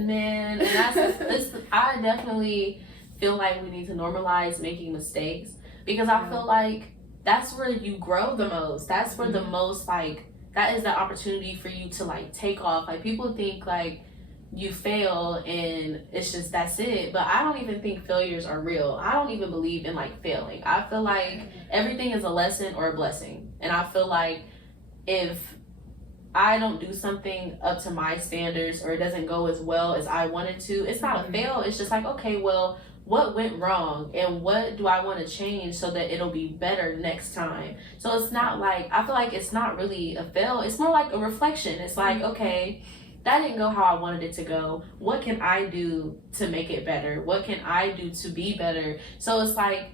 man, and that's I definitely feel like we need to normalize making mistakes, because I feel like that's where you grow the most. That's where the most, like, that is the opportunity for you to, like, take off. Like, people think, like, you fail and it's just, that's it. But I don't even think failures are real. I don't even believe in, like, failing. I feel like everything is a lesson or a blessing. And I feel like if I don't do something up to my standards, or it doesn't go as well as I wanted to, it's not a fail. It's just like, okay, well, what went wrong and what do I want to change so that it'll be better next time? So it's not like, I feel like it's not really a fail. It's more like a reflection. It's like, okay, that didn't go how I wanted it to go. What can I do to make it better? What can I do to be better? So it's like,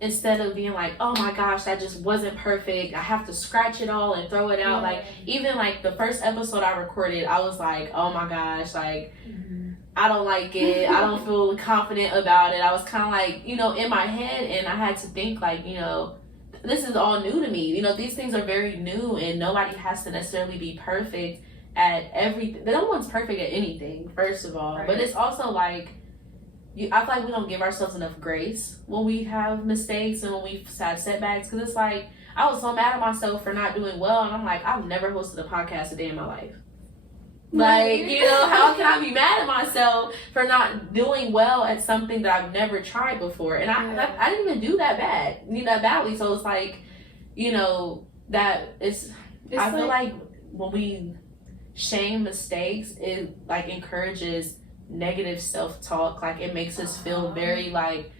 instead of being like, oh my gosh, that just wasn't perfect, I have to scratch it all and throw it out. Like, even like the first episode I recorded, I was like, oh my gosh, like, I don't like it. I don't feel confident about it. I was kind of like, you know, in my head, and I had to think like, you know, this is all new to me. You know, these things are very new, and nobody has to necessarily be perfect at everything. No one's perfect at anything, first of all. Right. But it's also like, I feel like we don't give ourselves enough grace when we have mistakes and when we've had setbacks. Because it's like, I was so mad at myself for not doing well, and I'm like, I've never hosted a podcast a day in my life. Like, you know, how can I be mad at myself for not doing well at something that I've never tried before? And I didn't even do that bad, you know, that badly. So it's like, you know, that it's I feel like when we shame mistakes, it like encourages negative self-talk. Like, it makes us feel very like,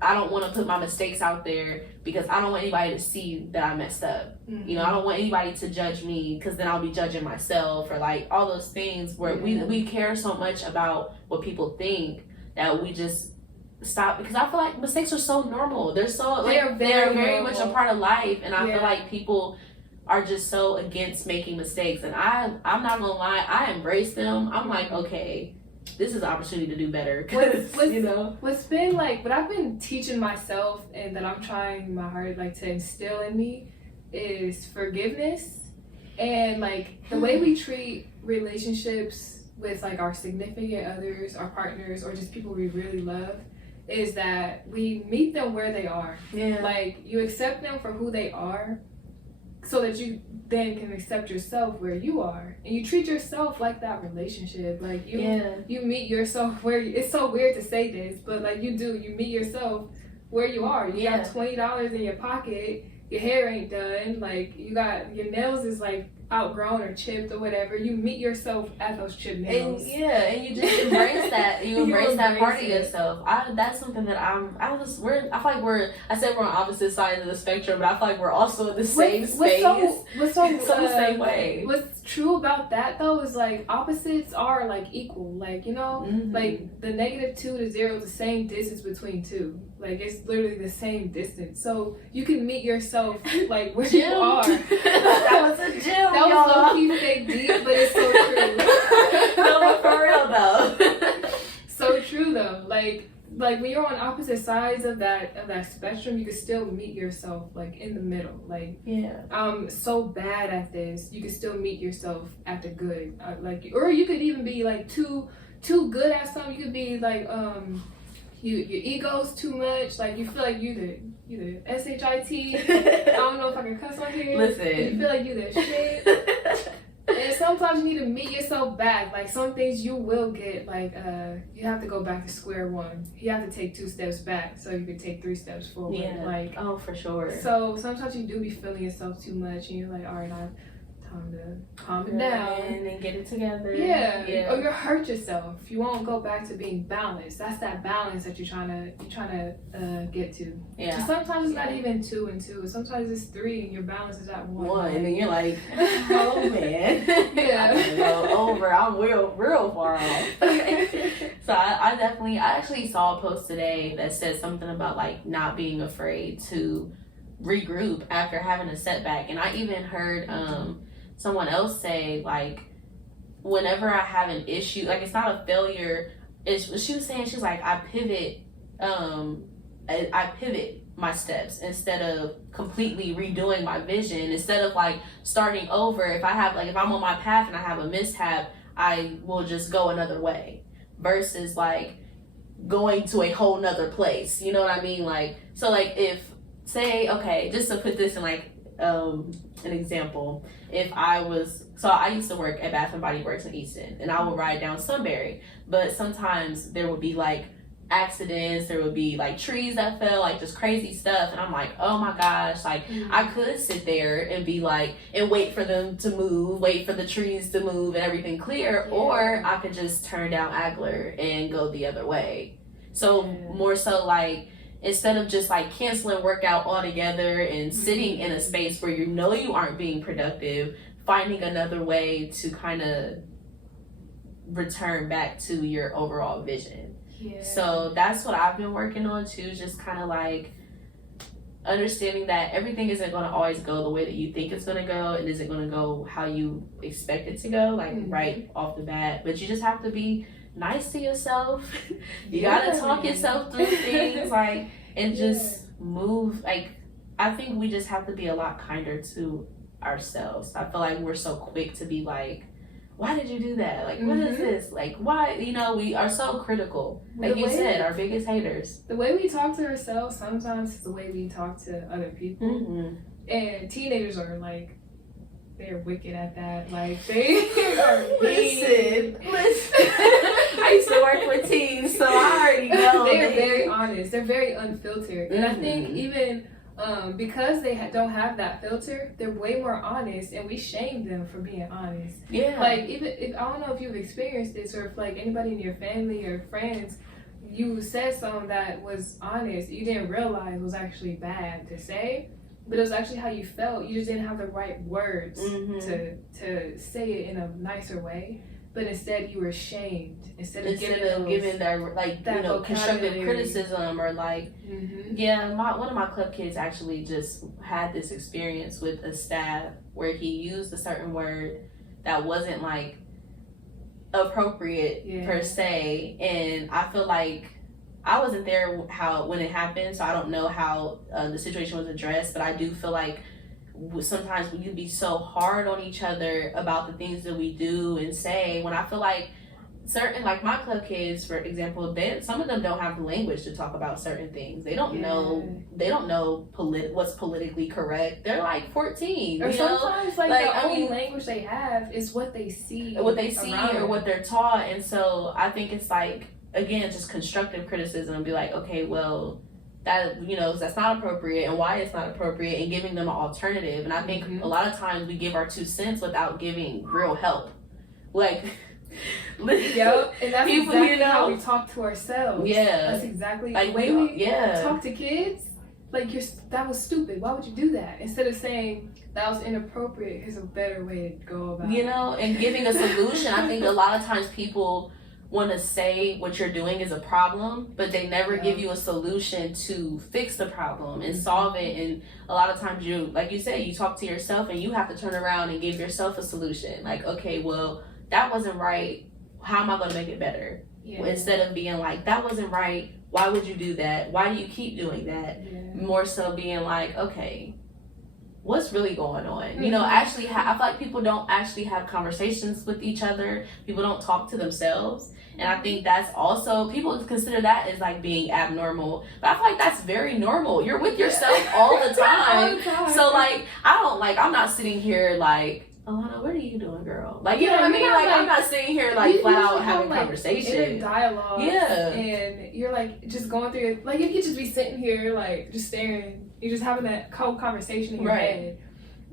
I don't want to put my mistakes out there because I don't want anybody to see that I messed up. You know, I don't want anybody to judge me because then I'll be judging myself, or like all those things where we care so much about what people think that we just stop. Because I feel like mistakes are so normal. They're so like, they're very much a part of life, and I feel like people are just so against making mistakes. And I'm not gonna lie, I embrace them. I'm like, okay, this is an opportunity to do better. You know, what's been like, what I've been teaching myself and that I'm trying my hardest like to instill in me is forgiveness. And like the way we treat relationships with like our significant others, our partners, or just people we really love, is that we meet them where they are. Like, you accept them for who they are, so that you then can accept yourself where you are, and you treat yourself like that relationship. Like, you meet yourself where it's so weird to say this, but like, you meet yourself where you are. You got $20 in your pocket, your hair ain't done, like, you got your nails is like outgrown or chipped or whatever. You meet yourself at those chipped nails, and you just embrace that. You embrace that part of yourself. That's something that I feel like I said we're on opposite sides of the spectrum, but I feel like we're also in the same space. What's so the same way. What's true about that though is like, opposites are like equal. Like, you know, like the -2 to 0 is the same distance between two. Like, it's literally the same distance. So you can meet yourself like where you are. That was a gym. That was low-key fake deep, but it's so true. No, but for real though. So true though. Like when you're on opposite sides of that spectrum, you can still meet yourself like in the middle. Like, I'm so bad at this, you can still meet yourself at the good. Like, or you could even be like too good at something. You could be like your ego's too much. Like, you feel like you the SHIT. I don't know if I can cuss on here. Listen. You feel like you the shit. And sometimes you need to meet yourself back. Like, some things you will get, like, you have to go back to square one. You have to take 2 steps back so you can take 3 steps forward. Like, oh, for sure. So sometimes you do be feeling yourself too much, and you're like, all right, time to calm it down and get it together. Or you hurt yourself. You won't go back to being balanced. That's that balance that you're trying to get to. So sometimes it's not even 2 and 2. Sometimes it's 3 and your balance is at 1. And then you're like, oh man, I'm go over. I'm real far off. So I actually saw a post today that said something about like not being afraid to regroup after having a setback. And I even heard someone else say, like, whenever I have an issue, like, it's not a failure. She was saying, she's like, I pivot my steps instead of completely redoing my vision. Instead of like starting over, if I'm on my path and I have a mishap, I will just go another way versus like going to a whole nother place. You know what I mean? Like, so like if say, okay, just to put this in like an example, if I used to work at Bath and Body Works in Easton, and I would ride down Sunbury, but sometimes there would be like accidents, there would be like trees that fell, like just crazy stuff, and I'm like, oh my gosh, like I could sit there and be like and wait for them to move, wait for the trees to move and everything clear, or I could just turn down Agler and go the other way. So more so like instead of just like canceling workout altogether and sitting in a space where you know you aren't being productive, finding another way to kind of return back to your overall vision. So that's what I've been working on too, just kind of like understanding that everything isn't going to always go the way that you think it's going to go. It isn't going to go how you expect it to go, like right off the bat, but you just have to be nice to yourself. You gotta talk yourself through things, like, and just move. Like, I think we just have to be a lot kinder to ourselves. I feel like we're so quick to be like, why did you do that? Like, what is this? Like, why? You know, we are so critical. Like you said, our biggest haters. The way we talk to ourselves sometimes is the way we talk to other people. And teenagers are like, they're wicked at that. Like, they are Listen. I used to work with teens, so I already know. They're very honest. They're very unfiltered. And I think even because they don't have that filter, they're way more honest, and we shame them for being honest. Yeah. Like, even if I don't know if you've experienced this, or if like anybody in your family or friends, you said something that was honest, you didn't realize was actually bad to say, but it was actually how you felt. You just didn't have the right words to say it in a nicer way. But instead, you were shamed. Instead of giving that, like, that, you know, constructive criticism, or like, one of my club kids actually just had this experience with a staff where he used a certain word that wasn't like appropriate per se, and I feel like I wasn't there when it happened, so I don't know how the situation was addressed, but I do feel like sometimes we can be so hard on each other about the things that we do and say, when I feel like certain, like my club kids, for example, some of them don't have the language to talk about certain things. They don't know what's politically correct. They're like 14. Or sometimes like the only mean, language they have is what they see. Or what they're taught. And so I think it's like, again, just constructive criticism and be like, okay, well, that, you know, that's not appropriate, and why it's not appropriate, and giving them an alternative. And I think a lot of times we give our 2 cents without giving real help. Like, yep, and that's people, exactly, you know, how we talk to ourselves. Yeah, that's exactly like the way we talk to kids. Like, that was stupid. Why would you do that? Instead of saying that was inappropriate, here's a better way to go about it. You know, and giving a solution. I think a lot of times people want to say what you're doing is a problem, but they never give you a solution to fix the problem and solve it. And a lot of times you, like you said, you talk to yourself and you have to turn around and give yourself a solution. Like, okay, well, that wasn't right. How am I going to make it better? Instead of being like, that wasn't right. Why would you do that? Why do you keep doing that? More so being like, okay, what's really going on? You know, actually, I feel like people don't actually have conversations with each other. People don't talk to themselves. And I think that's also, people consider that as like being abnormal. But I feel like that's very normal. You're with yourself all the time. So like, I'm not sitting here like, Alana, what are you doing, girl? Like, you know what I mean? Like, I'm not sitting here like flat out having a conversation. In a dialogue. Yeah. And you're like just going through it. Like, you could just be sitting here like just staring. You're just having that cold conversation in your head.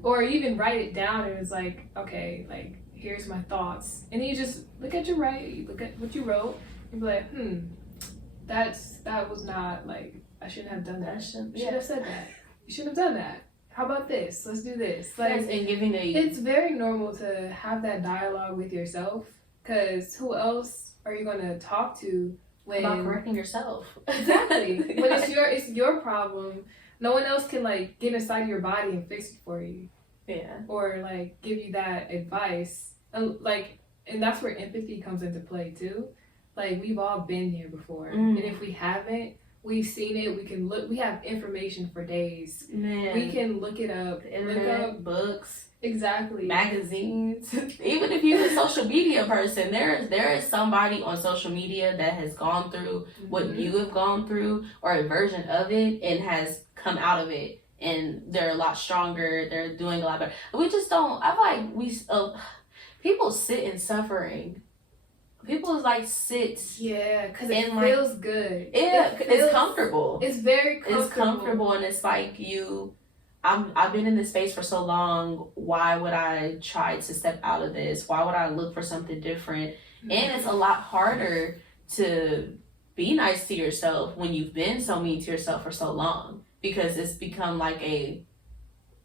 Or you even write it down and it's like, okay, like, here's my thoughts. And then you just look at you look at what you wrote, and be like, that was not, like, I shouldn't have done that. You should have said that. You shouldn't have done that. How about this? Let's do this. Like, and giving it's very normal to have that dialogue with yourself, because who else are you going to talk to when... About correcting yourself. Exactly. When it's your problem, no one else can, like, get inside your body and fix it for you. Yeah. Or, like, give you that advice. And, like, and that's where empathy comes into play, too. Like, we've all been here before. And if we haven't, we've seen it. We have information for days. Man. We can look it up. The internet, books. Exactly. magazines. Even if you're a social media person, there is somebody on social media that has gone through what you have gone through, or a version of it, and has come out of it, and they're a lot stronger, they're doing a lot better. We just don't, I feel like people sit in suffering. People like sit. Yeah, because it feels good. Yeah, it's comfortable. It's very comfortable. It's comfortable, and it's like I've been in this space for so long. Why would I try to step out of this? Why would I look for something different? Mm-hmm. And it's a lot harder to be nice to yourself when you've been so mean to yourself for so long, because it's become like a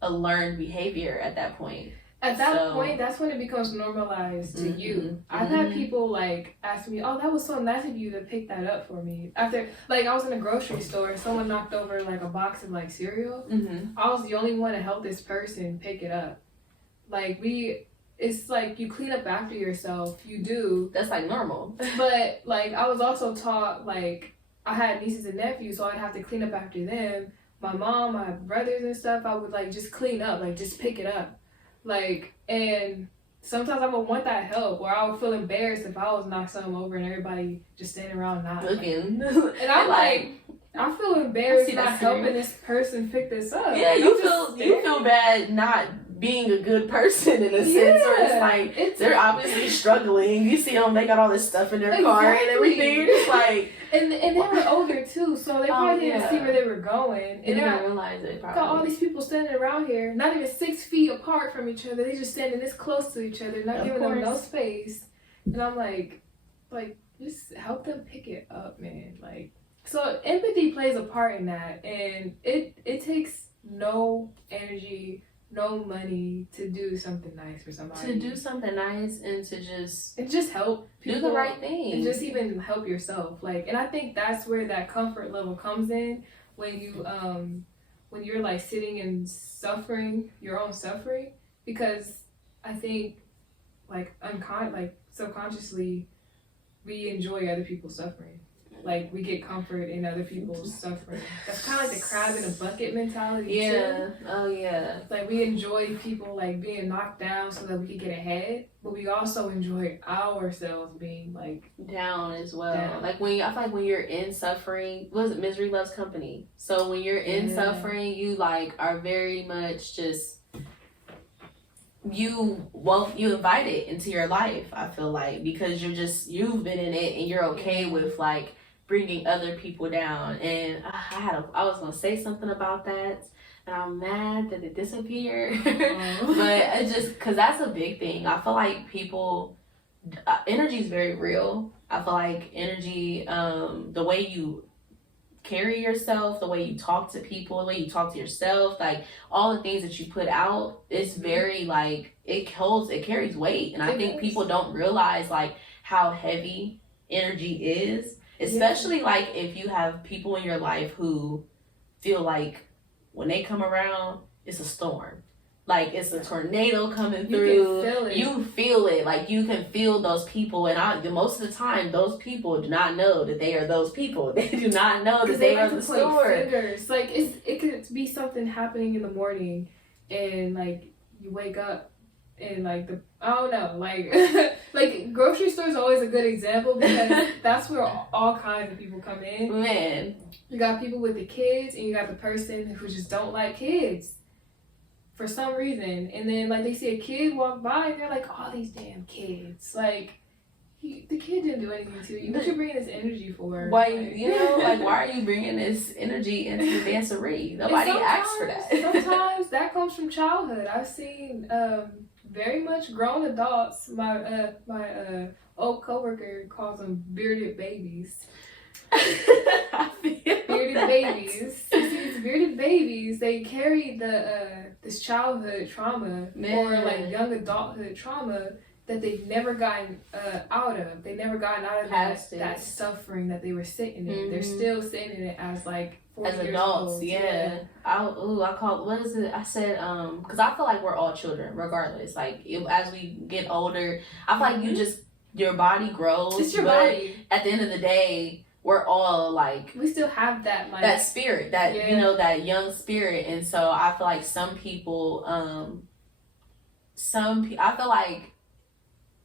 learned behavior at that point. At that point, that's when it becomes normalized to you. I've had people like ask me, "Oh, that was so nice of you to pick that up for me." After, like, I was in a grocery store and someone knocked over like a box of like cereal. I was the only one to help this person pick it up. Like, it's like you clean up after yourself. You do. That's like normal. But like, I was also taught, like, I had nieces and nephews, so I'd have to clean up after them. My mom, my brothers and stuff, I would like just clean up, like just pick it up. Like, and sometimes I would want that help, or I would feel embarrassed if I was knocked something over and everybody just standing around not looking. And I'm like, I feel embarrassed not helping this person pick this up. Yeah, you feel bad not being a good person in a sense, or it's like they're obviously struggling. You see them, they got all this stuff in their car and everything. You're just like, and they were older too, so they probably didn't see where they were going. They didn't realize it. Probably got all these people standing around here, not even 6 feet apart from each other. They just standing this close to each other, not giving them no space. And I'm like, just help them pick it up, man. Like, so empathy plays a part in that, and it takes no energy, no money to do something nice for somebody. To do something nice and to just help people do the right thing. And just even help yourself. Like, and I think that's where that comfort level comes in, when you when you're like sitting and suffering your own suffering, because I think like subconsciously we enjoy other people's suffering. Like, we get comfort in other people's suffering. That's kind of like the crab in a bucket mentality, too. Oh, yeah. Like, we enjoy people, like, being knocked down so that we can get ahead. But we also enjoy ourselves being, like... down as well. Down. Like, I feel like when you're in suffering... What is it? Misery loves company. So, when you're in suffering, you, like, are very much just... You invite it into your life, I feel like. Because you've been in it and you're okay with, like... bringing other people down. And I was gonna say something about that, and I'm mad that it disappeared. But it's just because that's a big thing. I feel like energy is very real. I feel like energy, the way you carry yourself, the way you talk to people, the way you talk to yourself, like all the things that you put out, it's very like it carries weight. And I think people don't realize like how heavy energy is. Especially, like, if you have people in your life who feel like when they come around, it's a storm. Like, it's a tornado coming through. You feel it. Like, you can feel those people. And most of the time, those people do not know that they are those people. They do not know that they are the storm. Like, it could be something happening in the morning, and, like, you wake up, and like I don't know, like like grocery store is always a good example, because that's where all kinds of people come in. Man, you got people with the kids, and you got the person who just don't like kids for some reason, and then like they see a kid walk by and they're like, "Oh, these damn kids!" Like, the kid didn't do anything to you. What you bringing this energy for? Why, like, why are you bringing this energy into the dancery? Nobody asked for that. Sometimes that comes from childhood. I've seen very much grown adults. My old coworker calls them bearded babies. Bearded babies. These bearded babies, they carry this childhood trauma, or like young adulthood trauma that they've never gotten out of. They never gotten out of that suffering that they were sitting in. Mm-hmm. They're still sitting in it as like 40 years adults. Old. Yeah. I call, what is it? I said, because I feel like we're all children, regardless. Like, as we get older, I feel like your body grows. It's your body. At the end of the day, we're all like, we still have that like that spirit, that that young spirit. And so I feel like some people I feel like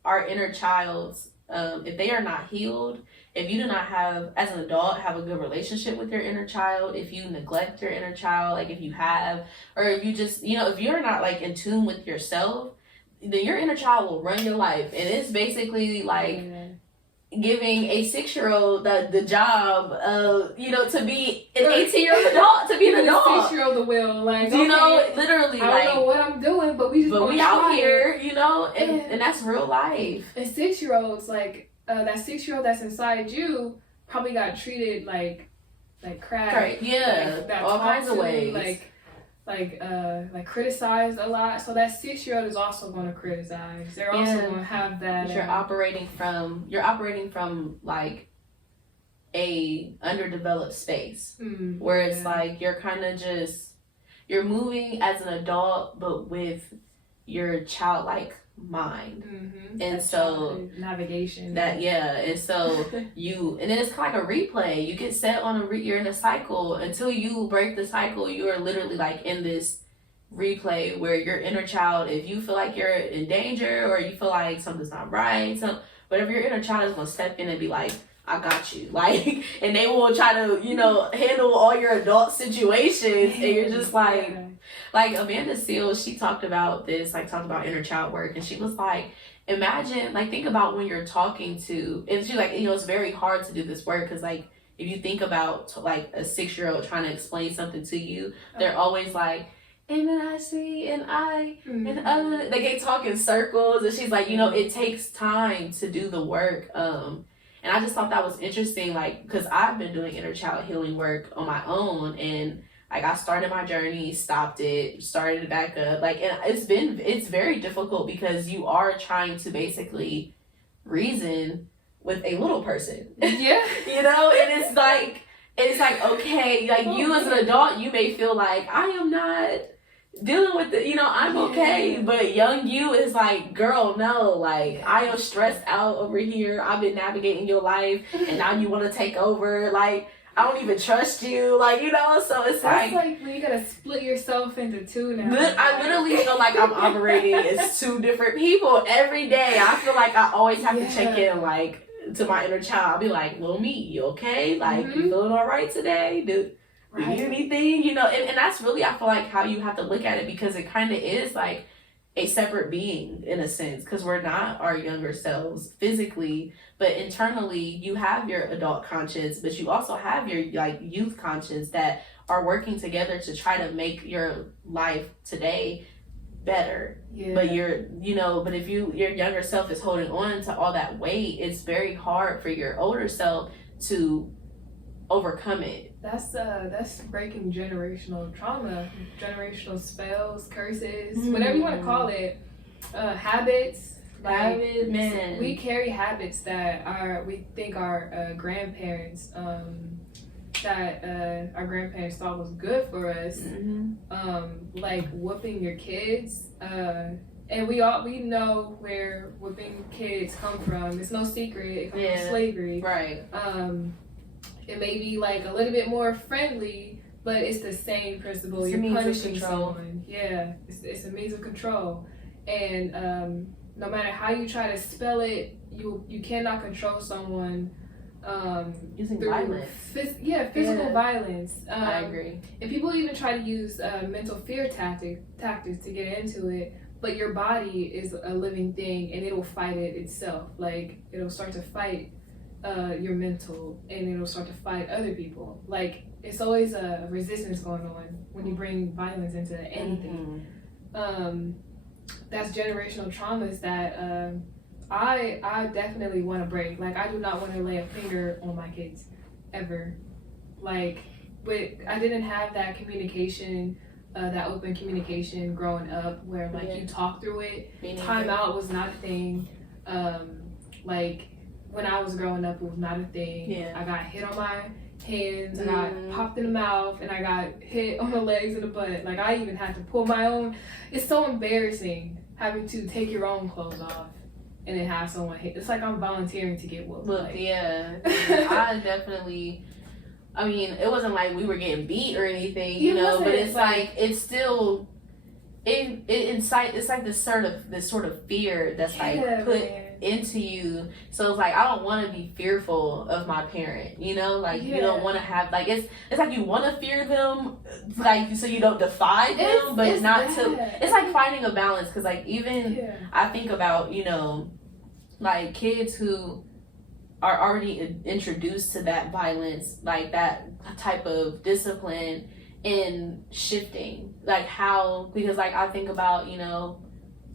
our inner childs, if they are not healed, if you do not have, as an adult, have a good relationship with your inner child, if you neglect your inner child, like if you have, or if you just, if you're not like in tune with yourself, then your inner child will run your life. And it's basically like giving a 6-year-old the job of, to be an 18-year-old adult, to be an adult. 6-year-old the will, like, literally, I don't know what I'm doing, but we out here, and that's real life. And 6-year-olds, like, that 6-year-old that's inside you probably got treated like crap. Right. Yeah. Like, all kinds of ways. Like criticized a lot. So that 6-year-old is also going to criticize. They're also going to have that. You're operating from like a underdeveloped space where it's like you're kind of you're moving as an adult, but with your childlike mind. And that's so navigation and so and then it's kind of like a replay. You get set on you're in a cycle. Until you break the cycle, you are literally like in this replay where your inner child, if you feel like you're in danger or you feel like something's not right, so whatever, your inner child is going to step in and be like, I got you, like, and they will try to handle all your adult situations, and you're just like Amanda Seales, she talked about inner child work, and she was like, imagine, like, think about when you're talking to, and she's like, it's very hard to do this work, because like, if you think about like a 6-year-old trying to explain something to you, they're always like, and then I see, and I, and they talk in circles, and she's like, it takes time to do the work, and I just thought that was interesting, like, because I've been doing inner child healing work on my own, and like I started my journey, stopped it, started it back up, like, and it's very difficult because you are trying to basically reason with a little person. Yeah. And it's like okay, like you as an adult, you may feel like I am not dealing with it, I'm okay, but young you is like, girl, no, like I am stressed out over here, I've been navigating your life, and now you want to take over, like I don't even trust you, like, so it's like when you gotta split yourself into two now. I literally feel like I'm operating as two different people every day. I feel like I always have to check in, like, to my inner child. I'll be like, little me, you okay? Like, you feeling all right today? Do you need anything? And that's really, I feel like, how you have to look at it, because it kind of is like a separate being in a sense, because we're not our younger selves physically, but internally you have your adult conscience, but you also have your like youth conscience that are working together to try to make your life today better. But but if your younger self is holding on to all that weight, it's very hard for your older self to overcome it. That's breaking generational trauma, generational spells, curses, whatever you want to call it, habits. Habits, man. We carry habits that we think our grandparents our grandparents thought was good for us, like whooping your kids. And we know where whooping kids come from. It's no secret. It comes from slavery. Right. It may be like a little bit more friendly, but it's the same principle. You're punishing someone. Yeah, it's a means of control. And no matter how you try to spell it, you cannot control someone using violence. Physical violence. I agree. And people even try to use mental fear tactics to get into it. But your body is a living thing, and it'll fight it itself. Like, it'll start to fight your mental, and it'll start to fight other people. Like, it's always a resistance going on when you bring violence into anything. That's generational traumas that I definitely want to break. Like, I do not want to lay a finger on my kids ever. Like, I didn't have that communication, that open communication growing up, where like you talk through it. Time out was not a thing. Like, when I was growing up, it was not a thing. I got hit on my hands, I got popped in the mouth, and I got hit on the legs and the butt. Like, I even had to pull my own. It's so embarrassing having to take your own clothes off and then have someone hit. It's like I'm volunteering to get whooped. Look, like. I definitely, I mean, it wasn't like we were getting beat or anything, but it's like, it's still, it's like this sort of fear that's like put into you. So it's like, I don't want to be fearful of my parent, you know, like you don't want to have like it's like you want to fear them, like so you don't defy them, but it's not bad. It's like finding a balance, because like even I think about, you know, like kids who are already introduced to that violence, like that type of discipline, in shifting, like how, because like I think about, you know,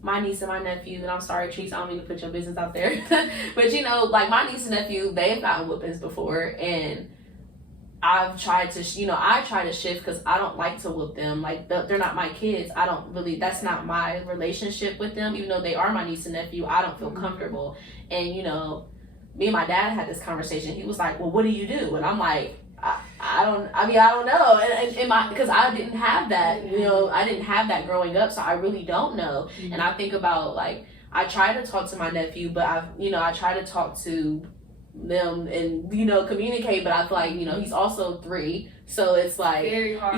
my niece and my nephew, and I'm sorry, Trees, I don't mean to put your business out there, but you know, like my niece and nephew, they've gotten whoopings before, and I've tried to, you know, I try to shift because I don't like to whoop them. Like they're not my kids. I don't really. That's not my relationship with them. Even though they are my niece and nephew, I don't feel comfortable. And you know, me and my dad had this conversation. He was like, "Well, what do you do?" And I'm like, I don't know. And because I didn't have that. You know, I didn't have that growing up, so I really don't know. Mm-hmm. And I think about like I try to talk to my nephew, but I try to talk to them and, you know, communicate, but I feel like, you know, he's also 3, so it's like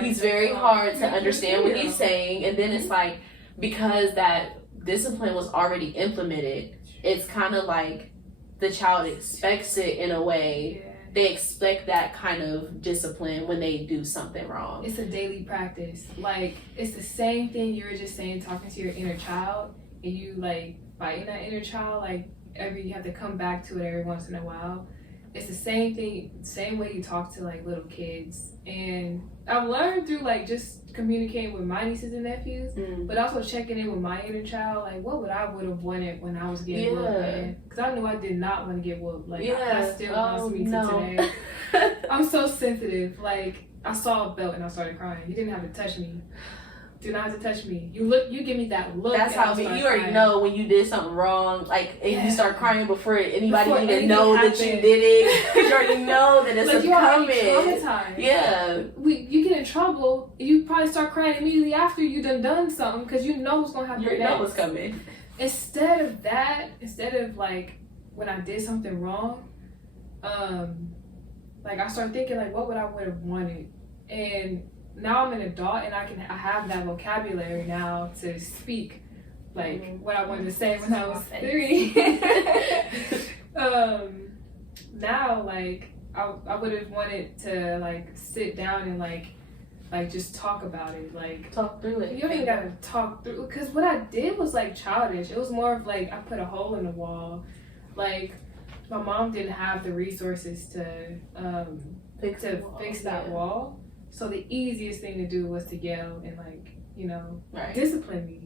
he's very hard to understand what he's saying. And then it's like, because that discipline was already implemented, it's kind of like the child expects it in a way. They expect that kind of discipline when they do something wrong. It's a daily practice. Like, it's the same thing you were just saying, talking to your inner child, and you like fighting that inner child, like you have to come back to it every once in a while. It's the same thing, same way you talk to like little kids. And I've learned through like just communicating with my nieces and nephews, but also checking in with my inner child, like what would I would have wanted when I was getting whooped, man? Because I knew I did not want to get whooped. Like that still haunts me to today. I'm so sensitive. Like I saw a belt and I started crying. You didn't have to touch me. Do not have to touch me. You give me that look. That's how you already know when you did something wrong, like, and you start crying before anybody even know that you did it. You already know that it's like coming. Traumatized. Yeah. You get in trouble, you probably start crying immediately after you done something, because you know what's gonna happen. You know what's coming. Instead of like when I did something wrong, like I started thinking like, what would I would have wanted, and now I'm an adult and I have that vocabulary now to speak like what I wanted to say when I was 3. Now like I would have wanted to like sit down and like just talk about it, like talk through it. You don't even gotta talk through, because what I did was like childish. It was more of like I put a hole in the wall. Like my mom didn't have the resources to fix that wall. So the easiest thing to do was to yell and like, you know, discipline me.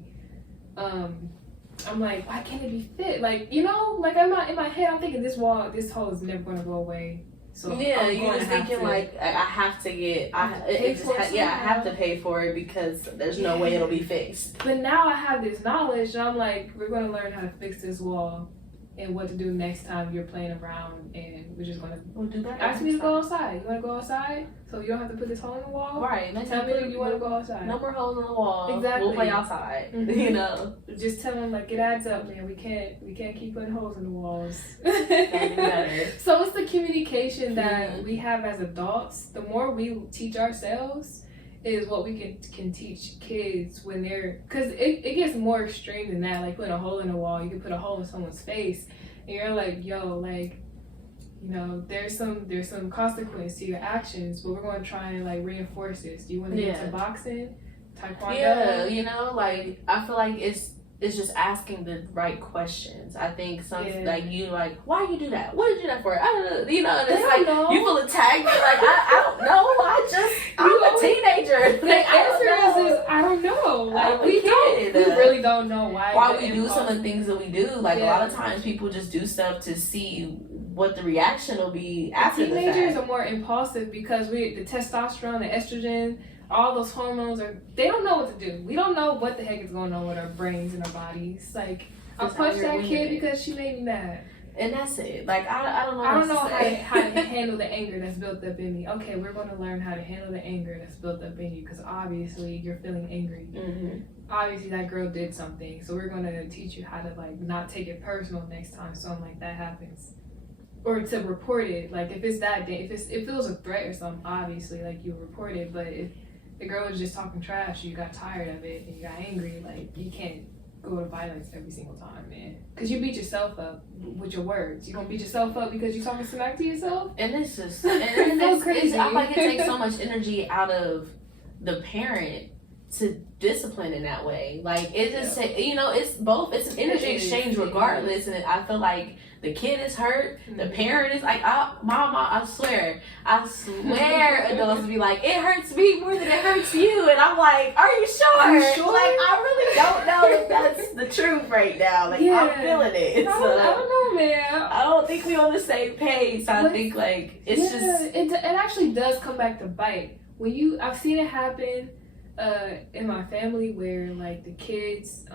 I'm like, why can't it be fit? Like, you know, like in my head, I'm thinking this hole is never going to go away. So yeah, you're just thinking like I have to I have to pay for it because there's no way it'll be fixed. But now I have this knowledge, and I'm like, we're going to learn how to fix this wall and what to do next time you're playing around, and we're just gonna do that. Ask me to go outside. You wanna go outside? So you don't have to put this hole in the wall? Right. Tell me you wanna go outside. No more holes in the wall. Exactly. We'll play outside. Mm-hmm. You know. Just tell them like, it adds up, man. We can't keep putting holes in the walls. So it's the communication that we have as adults. The more we teach ourselves is what we can teach kids when they're, because it gets more extreme than that. Like putting a hole in a wall, you can put a hole in someone's face, and you're like, yo, like, you know, there's some consequence to your actions, but we're going to try and like reinforce this. Do you want to get into boxing, taekwondo? Yeah, you know, like I feel like it's just asking the right questions. I think like you like, why you do that? What did you do that for? I don't know. You know, and it's like you feel attacked. You're like, I don't know. I'm a teenager. The answer is I don't know. Like we really don't know why we do some of the things that we do. Like a lot of times people just do stuff to see what the reaction will be after the fact. Teenagers are more impulsive because the testosterone, the estrogen, all those hormones they don't know what to do. We don't know what the heck is going on with our brains and our bodies. Like I punched that kid because she made me mad. And that's it. Like I don't know. I don't know how to handle the anger that's built up in me. Okay, we're going to learn how to handle the anger that's built up in you, because obviously you're feeling angry. Mm-hmm. Obviously that girl did something, so we're going to teach you how to like not take it personal next time something like that happens, or to report it. Like if it's if it was a threat or something, obviously like you report it. But if the girl was just talking trash, you got tired of it and you got angry. Like, you can't go to violence every single time, man. Because you beat yourself up with your words. You're gonna beat yourself up because you're talking smack to yourself. And it's just, and so crazy. I feel like it takes so much energy out of the parent to discipline in that way. Like, it just, it's both. It's an energy exchange regardless. And I feel like the kid is hurt. The parent is like, mama, I swear, adults be like, it hurts me more than it hurts you. And I'm like, are you sure? Like, I really don't know if that's the truth right now. Like, I'm feeling it. I don't know, man. I don't think we're on the same page. So I think, like, it's just... It actually does come back to bite. I've seen it happen in my family where, like, the kids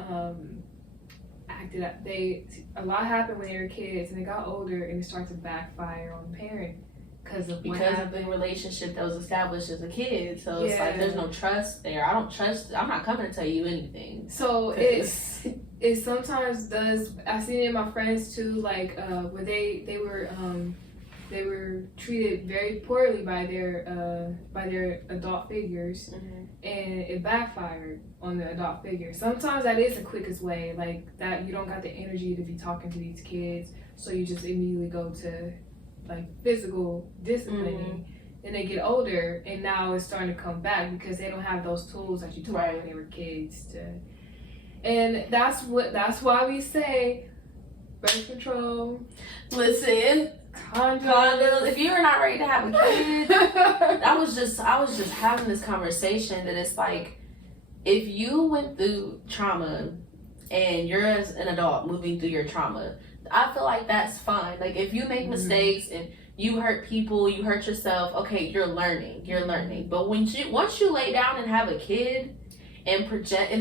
acted up. A lot happened when they were kids, and they got older, and it started to backfire on the parent because of the relationship that was established as a kid. So it's like there's no trust there. I don't trust. I'm not coming to tell you anything. So it sometimes does. I've seen it in my friends too, like where they were treated very poorly by their adult figures, and it backfired on the adult figure. Sometimes that is the quickest way, like that you don't got the energy to be talking to these kids, so you just immediately go to like physical disciplining. And they get older, and now it's starting to come back because they don't have those tools that you taught when they were kids. And that's why we say birth control. Listen. Condoms. If you are not ready to have a kid, I was just having this conversation that it's like, if you went through trauma and you're as an adult moving through your trauma, I feel like that's fine. Like, if you make mistakes and you hurt people, you hurt yourself, okay, you're learning. But once you lay down and have a kid and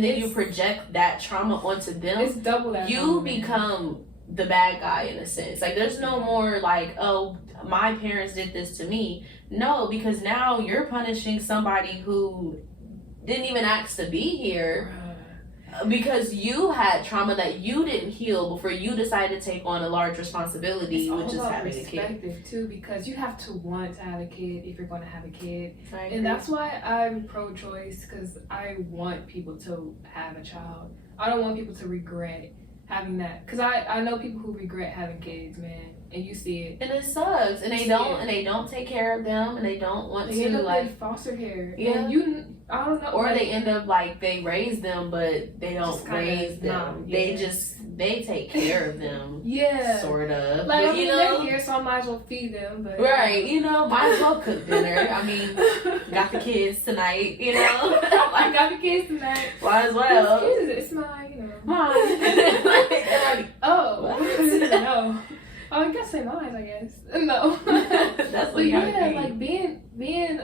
you project that trauma onto them, it's double that. You become the bad guy in a sense. Like, there's no more like, oh, my parents did this to me. No, because now you're punishing somebody who didn't even ask to be here because you had trauma that you didn't heal before you decided to take on a large responsibility, which is having a kid. Perspective too, because you have to want to have a kid if you're going to have a kid, and that's why I'm pro-choice, because I want people to have a child. I don't want people to regret having that, because I know people who regret having kids, man, and you see it, and it sucks, and they don't take care of them, and they don't want to end up like foster care, and I don't know, or they end up like they raise them, but they don't raise them. They take care of them, sort of. Like, but, they're here, so I might as well feed them, but might as well cook dinner. I mean, got the kids tonight, I got the kids tonight. Might as well. It's mine, Mine. Oh, no. Oh, I guess say mine, I guess. No. That's what like being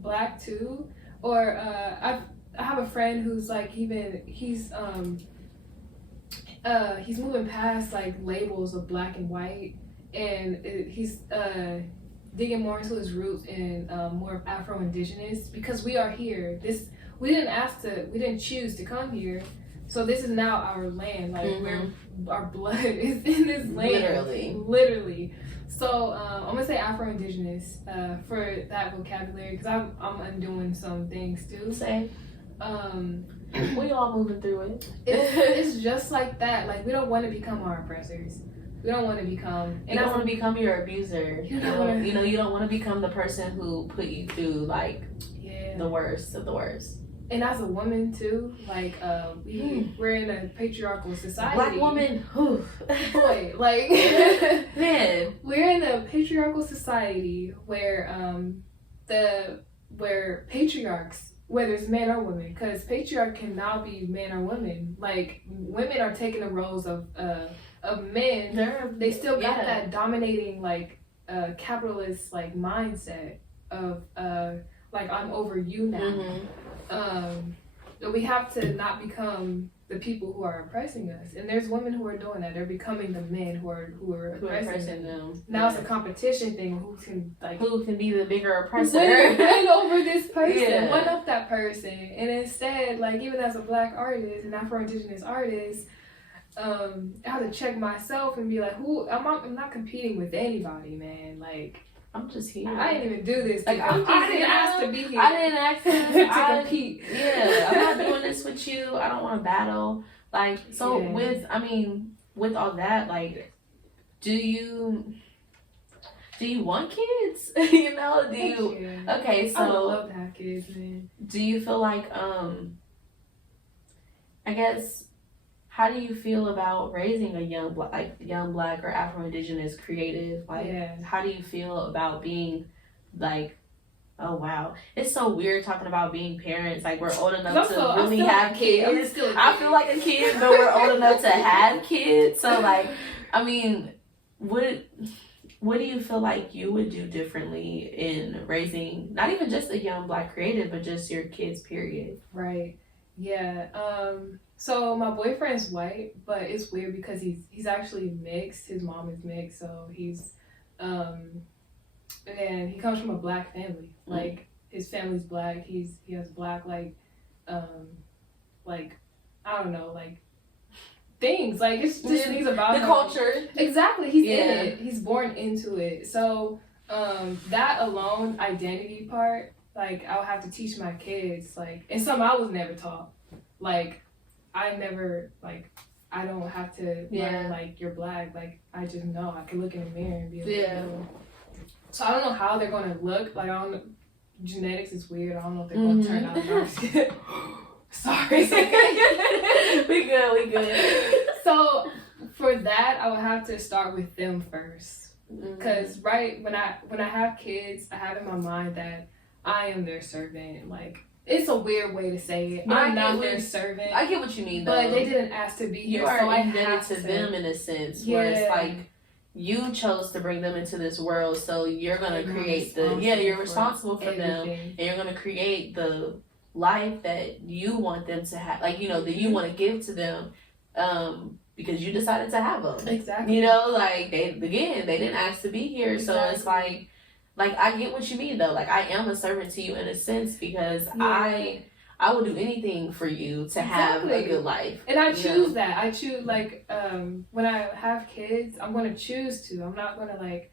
black too, or I have a friend who's like he's moving past like labels of black and white, and he's digging more into his roots and more Afro-Indigenous, because we are here. We didn't choose to come here. So this is now our land, like our blood is in this land, literally. So I'm gonna say Afro-Indigenous for that vocabulary, because I'm undoing some things too. Say, we all moving through it. It's just like that. Like, we don't want to become our oppressors. We don't want to become. You don't want to become your abuser. You don't want to become the person who put you through like the worst of the worst. And as a woman too, like we're in a patriarchal society. Black woman, boy, like man, we're in a patriarchal society where where patriarchs, whether it's men or women, because patriarch can now be man or woman. Like, women are taking the roles of men. They still got that dominating like capitalist like mindset of like, I'm over you now. But we have to not become the people who are oppressing us. And there's women who are doing that. They're becoming the men who are oppressing them. Now it's a competition thing. Who can be the bigger oppressor? Win over this person. One up that person. And instead, like, even as a black artist, an Afro-Indigenous artist, I have to check myself and be like, I'm not competing with anybody, man. Like, I'm just here. I didn't even do this. Like, I didn't ask to be here. I didn't ask to compete. Yeah, I'm not doing this with you. I don't want to battle. Like, so with all that, like, do you want kids? You know, do you? Okay, so I would love to have kids, man. Do you feel like I guess, how do you feel about raising a young black or Afro-Indigenous creative? Like, how do you feel about being like, oh wow, it's so weird talking about being parents. Like, we're old enough to really have kids. I feel like a kid, but we're old enough to have kids. So like, I mean, what do you feel like you would do differently in raising not even just a young black creative, but just your kids, period? Right. Yeah. So my boyfriend's white, but it's weird because he's actually mixed. His mom is mixed, so he's and he comes from a black family. Like, his family's black. He has black like I don't know, like things. Like, it's just things about the culture. Exactly. He's in it. He's born into it. So that alone, identity part, like, I'll have to teach my kids, like, and something I was never taught. Like, I don't have to learn, like, you're black. Like, I just know. I can look in the mirror and be like, oh. So I don't know how they're going to look. Like, I don't know. Genetics is weird. I don't know if they're going to turn out nice. Sorry. We good. So for that, I would have to start with them first. Because when I have kids, I have in my mind that I am their servant. Like, it's a weird way to say it. But I'm not their servant. I get what you mean, though. But they didn't ask to be here, you are so indebted to them in a sense. Where it's like, you chose to bring them into this world, so you're gonna create you're responsible for them, and you're gonna create the life that you want them to have, like, you know, that you want to give to them, because you decided to have them. Exactly. You know, like, they didn't ask to be here, so it's like I get what you mean, though. Like, I am a servant to you in a sense, because I will do anything for you to have a good life. And I choose that. I choose, like, when I have kids, I'm going to choose to. I'm not going to, like,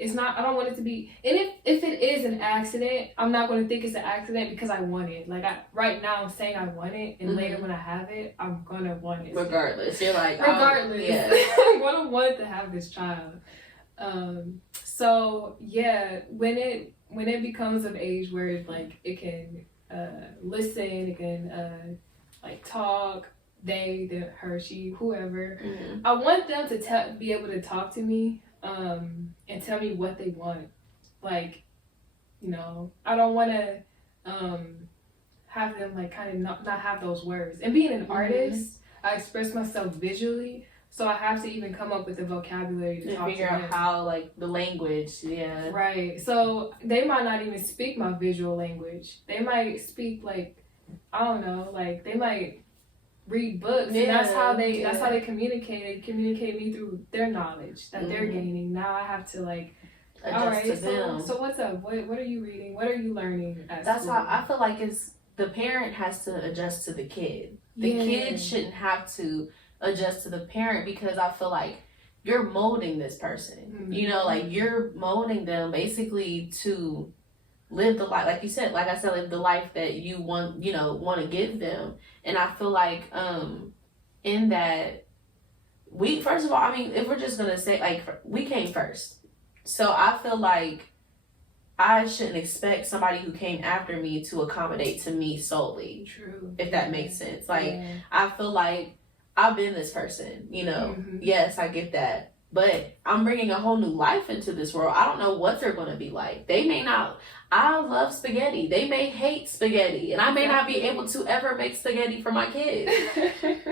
it's not, I don't want it to be, and if it is an accident, I'm not going to think it's an accident because I want it. Like, right now I'm saying I want it, and later when I have it, I'm going to want it. Regardless. You're like, regardless. I'm going to want to have this child. So, yeah, when it becomes of age where it's, like, it can listen, it can like talk, they, her, she, whoever. I want them to be able to talk to me and tell me what they want. Like, you know, I don't want to have them, like, kind of not have those words. And being an artist, I express myself visually. So I have to even come up with the vocabulary to talk to them. Figure out how, like, the language, Right. So they might not even speak my visual language. They might speak, like, I don't know, like, they might read books. And that's how they communicate. They communicate me through their knowledge that they're gaining. Now I have to, like, adjust to them. So what's up? What are you reading? What are you learning at That's school? how I feel like the parent has to adjust to the kid. The kid shouldn't have to adjust to the parent, because I feel like you're molding this person. You know, like, you're molding them basically to live the life, like you said, like I said, live the life that you want to give them. And I feel like in that, first of all, I mean, if we're just gonna say, like, we came first, so I feel like I shouldn't expect somebody who came after me to accommodate to me solely. True. If that makes sense. Like, I feel like I've been this person, you know. Yes, I get that. But I'm bringing a whole new life into this world. I don't know what they're going to be like. They may not. I love spaghetti. They may hate spaghetti. And I may not be able to ever make spaghetti for my kids.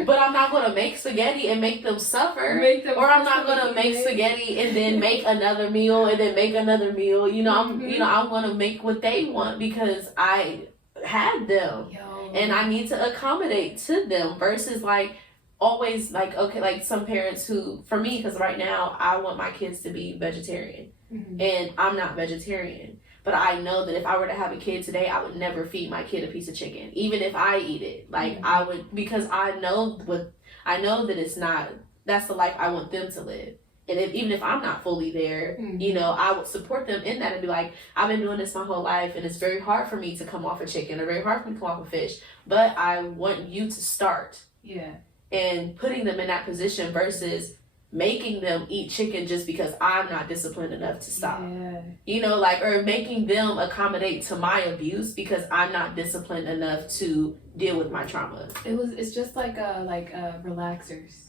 But I'm not going to make spaghetti and make them suffer. Or I'm not going to make spaghetti and then make another meal and then make another meal. You know, I'm going to make what they want because I had them. And I need to accommodate to them versus, like, always, like, okay, like some parents who, for me, because right now I want my kids to be vegetarian and I'm not vegetarian, but I know that if I were to have a kid today, I would never feed my kid a piece of chicken, even if I eat it. Like, I would, because I know that it's not, that's the life I want them to live. And even if I'm not fully there, Mm-hmm. you know, I would support them in that and be like, I've been doing this my whole life and it's very hard for me to come off a chicken or very hard for me to come off a fish, but I want you to start. Yeah. And putting them in that position versus making them eat chicken just because I'm not disciplined enough to stop. Yeah. You know, like, or making them accommodate to my abuse because I'm not disciplined enough to deal with my trauma. It's just like relaxers.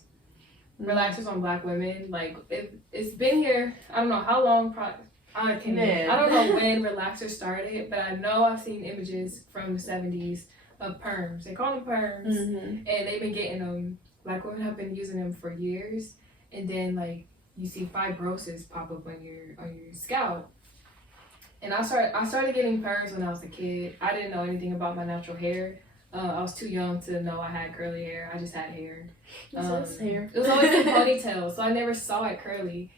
Relaxers on Black women, like it's been here. I don't know how long. I don't know when relaxers started, but I know I've seen images from the 70s of perms. They call them perms, and they've been getting them. Black women have been using them for years, and then like you see fibrosis pop up on your scalp. And I started getting perms when I was a kid. I didn't know anything about my natural hair. I was too young to know I had curly hair. I just had hair. Hair. It was always in ponytails, so I never saw it curly.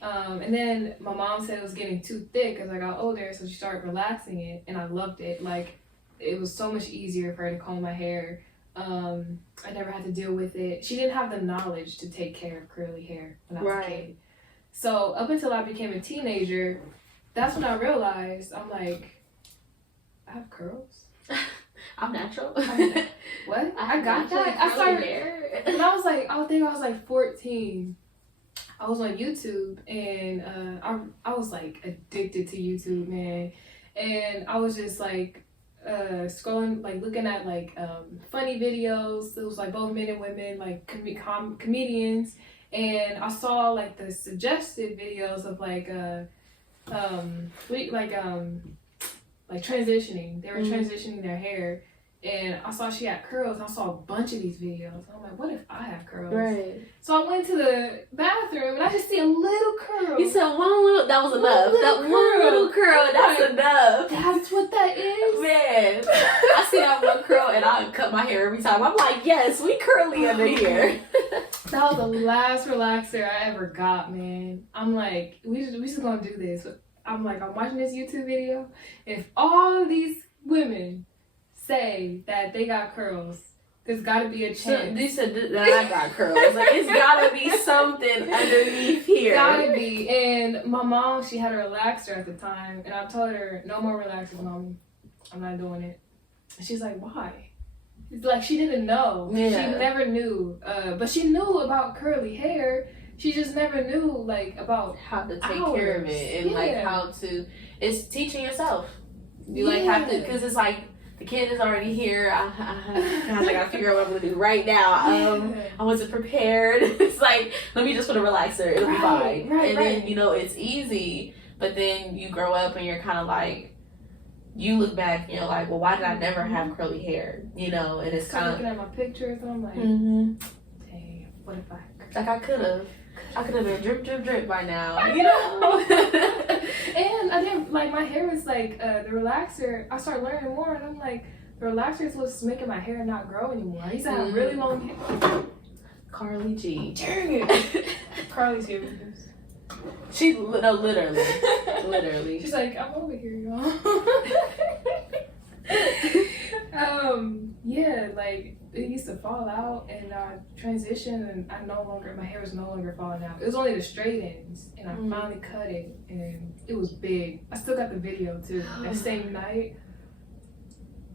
And then my mom said it was getting too thick as I got older, so she started relaxing it, and I loved it. Like, it was so much easier for her to comb my hair. I never had to deal with it. She didn't have the knowledge to take care of curly hair when I was a kid. So up until I became a teenager, that's when I realized, I'm like, I have curls? I'm natural. What? I got that? I started hair. When I was like, I think I was like 14. I was on YouTube, and I was like addicted to YouTube, man. And I was just like scrolling, like looking at like funny videos. It was like both men and women, like comedians. And I saw like the suggested videos of like transitioning. They were transitioning their hair, and I saw she had curls. And I saw a bunch of these videos. And I'm like, what if I have curls? Right. So I went to the bathroom, and I just see a little curl. You said one little. That was enough. One little curl. That's enough. That's what that is, man. I see that one curl, and I cut my hair every time. I'm like, yes, we curly under here. That was the last relaxer I ever got, man. I'm like, we just gonna do this. I'm like, I'm watching this YouTube video. If all of these women say that they got curls, there's gotta be a chance. So they said that I got curls. Like, it's gotta be something underneath here. Gotta be. And my mom, she had a relaxer at the time, and I told her, no more relaxers, mommy. I'm not doing it. And she's like, why? It's like she didn't know. Yeah. She never knew. But she knew about curly hair. She just never knew, like, about how to take care of it and like how to. It's teaching yourself. You like have to, because it's like the kid is already here. I gotta figure out what I'm gonna do right now. I wasn't prepared. It's like, let me just put a relaxer. It'll be fine. And then you know it's easy, but then you grow up and you're kind of like, you look back and you're like, well, why did I never have curly hair? You know, and it's kind of looking at my pictures and I'm like, dang, what if I? Like I could have been drip by now, you know. And I didn't like, my hair was like the relaxer. I started learning more, and I'm like, the relaxer was making my hair not grow anymore. I used to have really long hair. Carly G. Dang it. Carly's here. She literally. She's like, I'm over here, y'all. Yeah, like it used to fall out, and I transitioned, and my hair was no longer falling out. It was only the straight ends, and I finally cut it, and it was big. I still got the video too. That same night,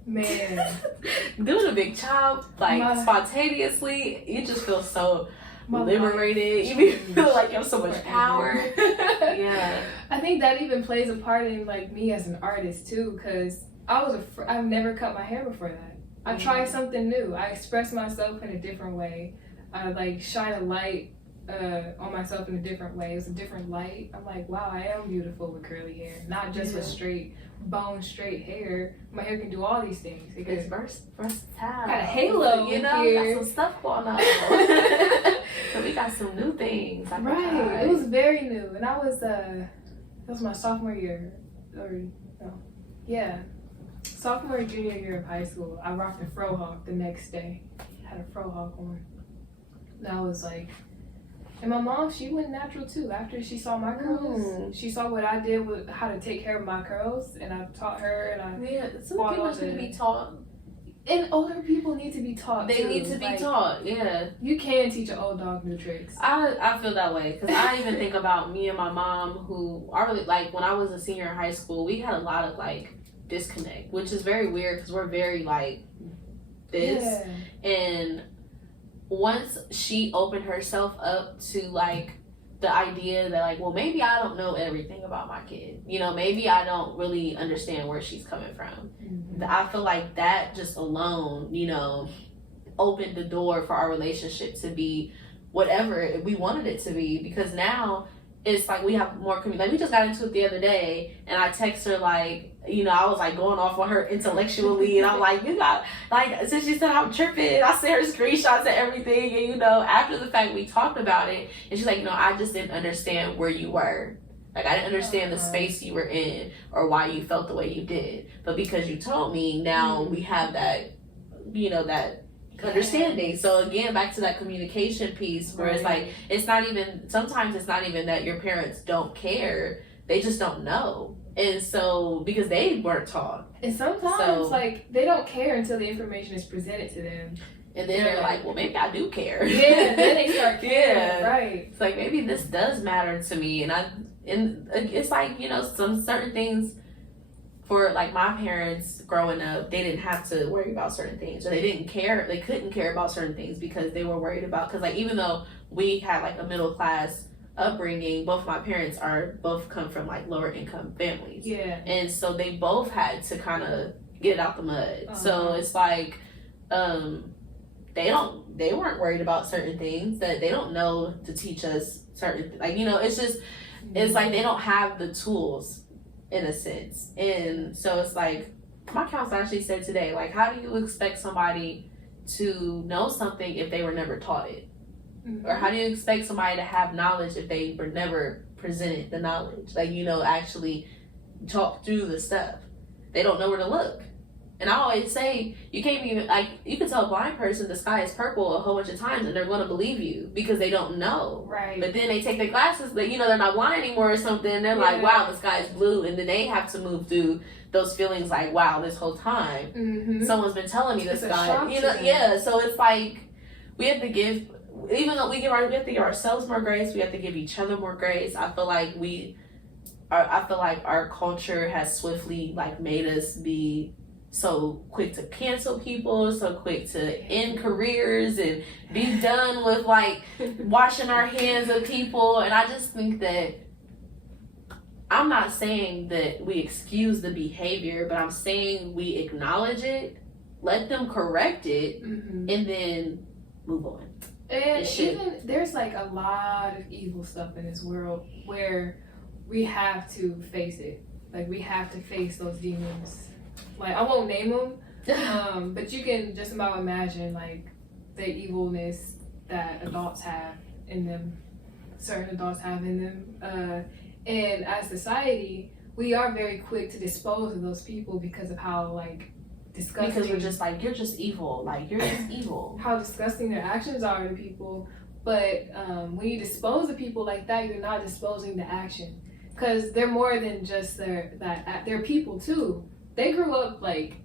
man. Doing a big chop, like spontaneously, you just feel so liberated. You feel like you have so much power. Yeah. I think that even plays a part in like me as an artist too, because I've never cut my hair before that. I tried something new. I expressed myself in a different way. I like shine a light on myself in a different way. It's a different light. I'm like, wow, I am beautiful with curly hair, not just with straight hair. My hair can do all these things. It's versatile. Got a halo, you know. Here. Got some stuff going on. So we got some new things. Right. It was very new, and that was my sophomore year, sophomore, junior year of high school. I rocked a frohawk the next day. Had a frohawk on. That was like, and my mom, she went natural too. After she saw my curls, she saw what I did with how to take care of my curls, and I taught her. And some people need to be taught. And older people need to be taught. They need to be taught, yeah. You can teach an old dog new tricks. I feel that way because I even think about me and my mom, who I really like. When I was a senior in high school, we had a lot of like disconnect, which is very weird because we're very like this. Yeah. And once she opened herself up to like the idea that like, well, maybe I don't know everything about my kid, you know, maybe I don't really understand where she's coming from. Mm-hmm. I feel like that just alone, you know, opened the door for our relationship to be whatever we wanted it to be, because now it's like we have more community. Like we just got into it the other day and I text her like, you know, I was like going off on her intellectually and I'm like, you got like, since she said I'm tripping, I sent her screenshots and everything, and you know, after the fact we talked about it and she's like, you know, I just didn't understand where you were. Like I didn't understand the space you were in or why you felt the way you did. But because you told me, now we have that, you know, that understanding. So again, back to that communication piece where it's like, it's not even, sometimes it's not even that your parents don't care, they just don't know. And so, because they weren't taught. And sometimes, like, they don't care until the information is presented to them. And then they're like, well, maybe I do care. Yeah, then they start caring, right. It's like, maybe this does matter to me. And it's like, you know, some certain things for, like, my parents growing up, they didn't have to worry about certain things. Or they didn't care, they couldn't care about certain things because they were worried about, because, like, even though we had, like, a middle class upbringing, both my parents both come from like lower income families, and so they both had to kind of get it out the mud. So it's like they weren't worried about certain things, that they don't know to teach us certain, like, you know, it's just it's like they don't have the tools in a sense. And so it's like my counselor actually said today, like, how do you expect somebody to know something if they were never taught it? Or how do you expect somebody to have knowledge if they were never presented the knowledge? Like, you know, actually talk through the stuff. They don't know where to look. And I always say, you can't even, like, you can tell a blind person the sky is purple a whole bunch of times and they're going to believe you because they don't know. Right. But then they take their glasses, but, you know, they're not blind anymore or something. And they're like, wow, the sky is blue. And then they have to move through those feelings like, wow, this whole time someone's been telling me the sky. You know, so it's like, we have to give, even though we have to give ourselves more grace, we have to give each other more grace. I feel like our culture has swiftly like made us be so quick to cancel people, so quick to end careers and be done with like washing our hands of people. And I just think that, I'm not saying that we excuse the behavior, but I'm saying we acknowledge it, let them correct it, and then move on. And even there's like a lot of evil stuff in this world where we have to face it. Like, we have to face those demons. Like, I won't name them, but you can just about imagine like the evilness that adults have in them, certain adults have in them. And as society, we are very quick to dispose of those people because of how like disgusting. Because we're just like, you're just evil. Like, you're just evil. How disgusting their actions are to people. But when you dispose of people like that, you're not disposing the action. Because they're more than just they're people too. They grew up like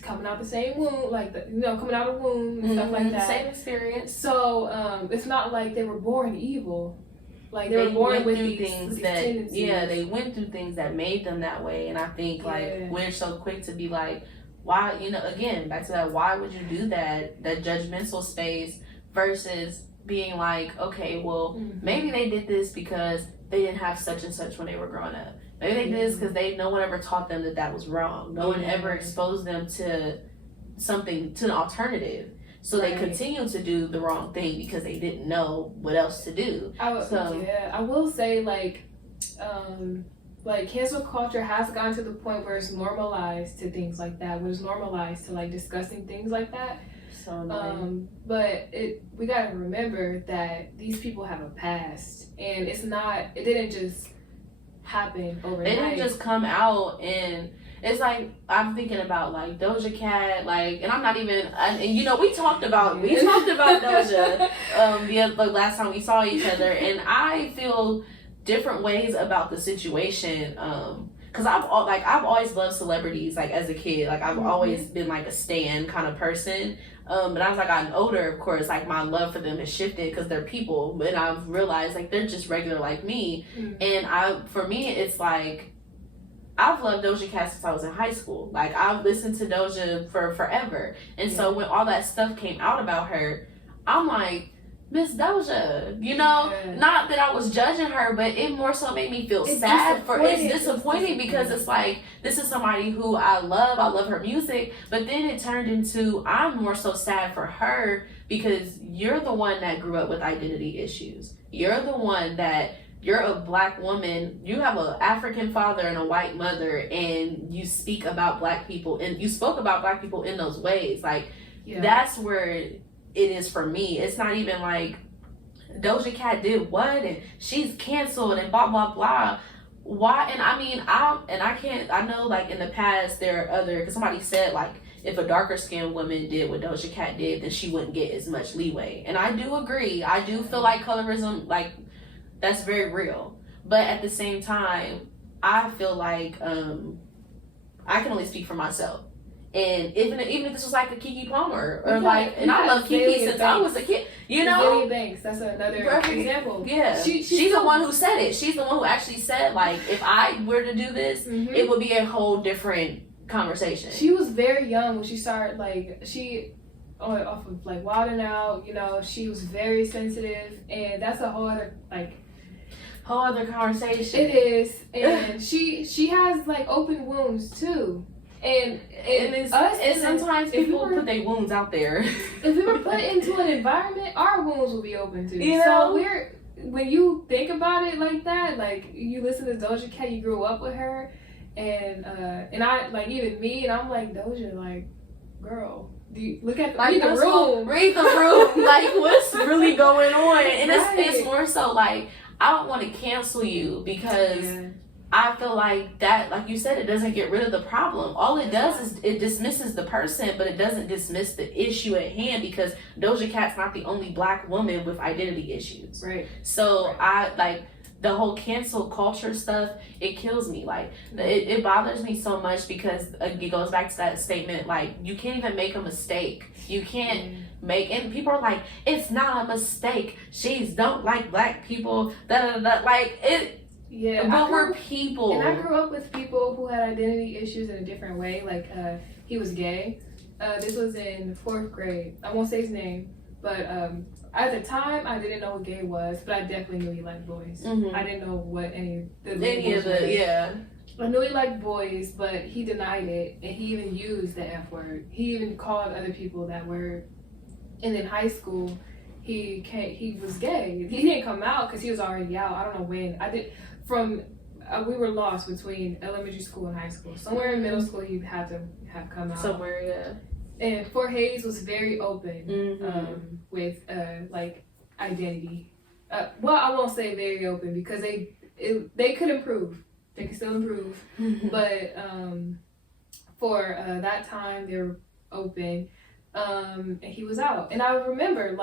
coming out the same womb, like coming out of womb and stuff like that. Same experience. So it's not like they were born evil. Like they were born with these things they went through things that made them that way. And I think like we're so quick to be like, why, you know, again, back to that, why would you do that judgmental space versus being like, okay, well, maybe they did this because they didn't have such and such when they were growing up. Maybe they did this because no one ever taught them that was wrong. No one ever exposed them to something, to an alternative. So they continue to do the wrong thing because they didn't know what else to do. I will say like cancel culture has gotten to the point where it's normalized to things like that. Where it's normalized to like discussing things like that. So annoying. But we gotta remember that these people have a past, and it didn't just happen overnight. They didn't just come out, and it's like, I'm thinking about like Doja Cat, like, and I'm not even, and you know, we talked about Doja the last time we saw each other, and I feel different ways about the situation, because I've always loved celebrities, like as a kid, like I've always been like a stan kind of person. But as I gotten older, of course, like my love for them has shifted because they're people, but I've realized like they're just regular like me. And for me, it's like I've loved Doja Cat since I was in high school. Like I've listened to Doja for forever, and so when all that stuff came out about her, I'm like, Miss Doja, you know, not that I was judging her, but it more so made me feel sad it's disappointing because it's like, this is somebody who I love her music, but then it turned into, I'm more so sad for her because you're the one that grew up with identity issues. You're the one that, you're a Black woman, you have an African father and a white mother, and you speak about Black people, and you spoke about Black people in those ways. Like, that's where it is for me. It's not even like Doja Cat did what and she's canceled and blah blah blah. Why? And I mean, I know like in the past there are other, because somebody said like if a darker skinned woman did what Doja Cat did, then she wouldn't get as much leeway. And I do agree. I do feel like colorism, like that's very real. But at the same time, I feel like I can only speak for myself. And even if this was like a Keke Palmer or and I love Keke since I was a kid, you know. Azealia Banks, that's another example. Yeah, she's the one who said it. She's the one who actually said like, if I were to do this, it would be a whole different conversation. She was very young when she started off of like Wild 'N Out. You know, she was very sensitive, and that's a whole other conversation. It is, and she has like open wounds too. And sometimes people put their wounds out there. If we were put into an environment, our wounds will be open too. You know? So when you think about it like that, like you listen to Doja Cat, you grew up with her, and I like even me, and I'm like, Doja, like, girl, do you look at read the room? Read the room. Like, what's really going on? And it's more so like, I don't want to cancel you because I feel like that, like you said, it doesn't get rid of the problem. All it does is it dismisses the person, but it doesn't dismiss the issue at hand, because Doja Cat's not the only Black woman with identity issues. Right. So I like the whole cancel culture stuff. It kills me. Like it bothers me so much because it goes back to that statement. Like, you can't even make a mistake. You can't make, and people are like, it's not a mistake. She's don't like Black people. Da da da. Like it. Yeah, but we're people. And I grew up with people who had identity issues in a different way. Like, he was gay. This was in 4th grade. I won't say his name, but at the time, I didn't know what gay was, but I definitely knew he liked boys. I didn't know what any of the I knew he liked boys, but he denied it, and he even used the F word. He even called other people that word. And in high school, he was gay. He didn't come out because he was already out. I don't know when. We were lost between elementary school and high school. Somewhere in middle school, he had to have come out. Somewhere, yeah. And Fort Hays was very open with like identity. Well, I won't say very open because they could improve. They could still improve. But for that time, they were open. And he was out. And I remember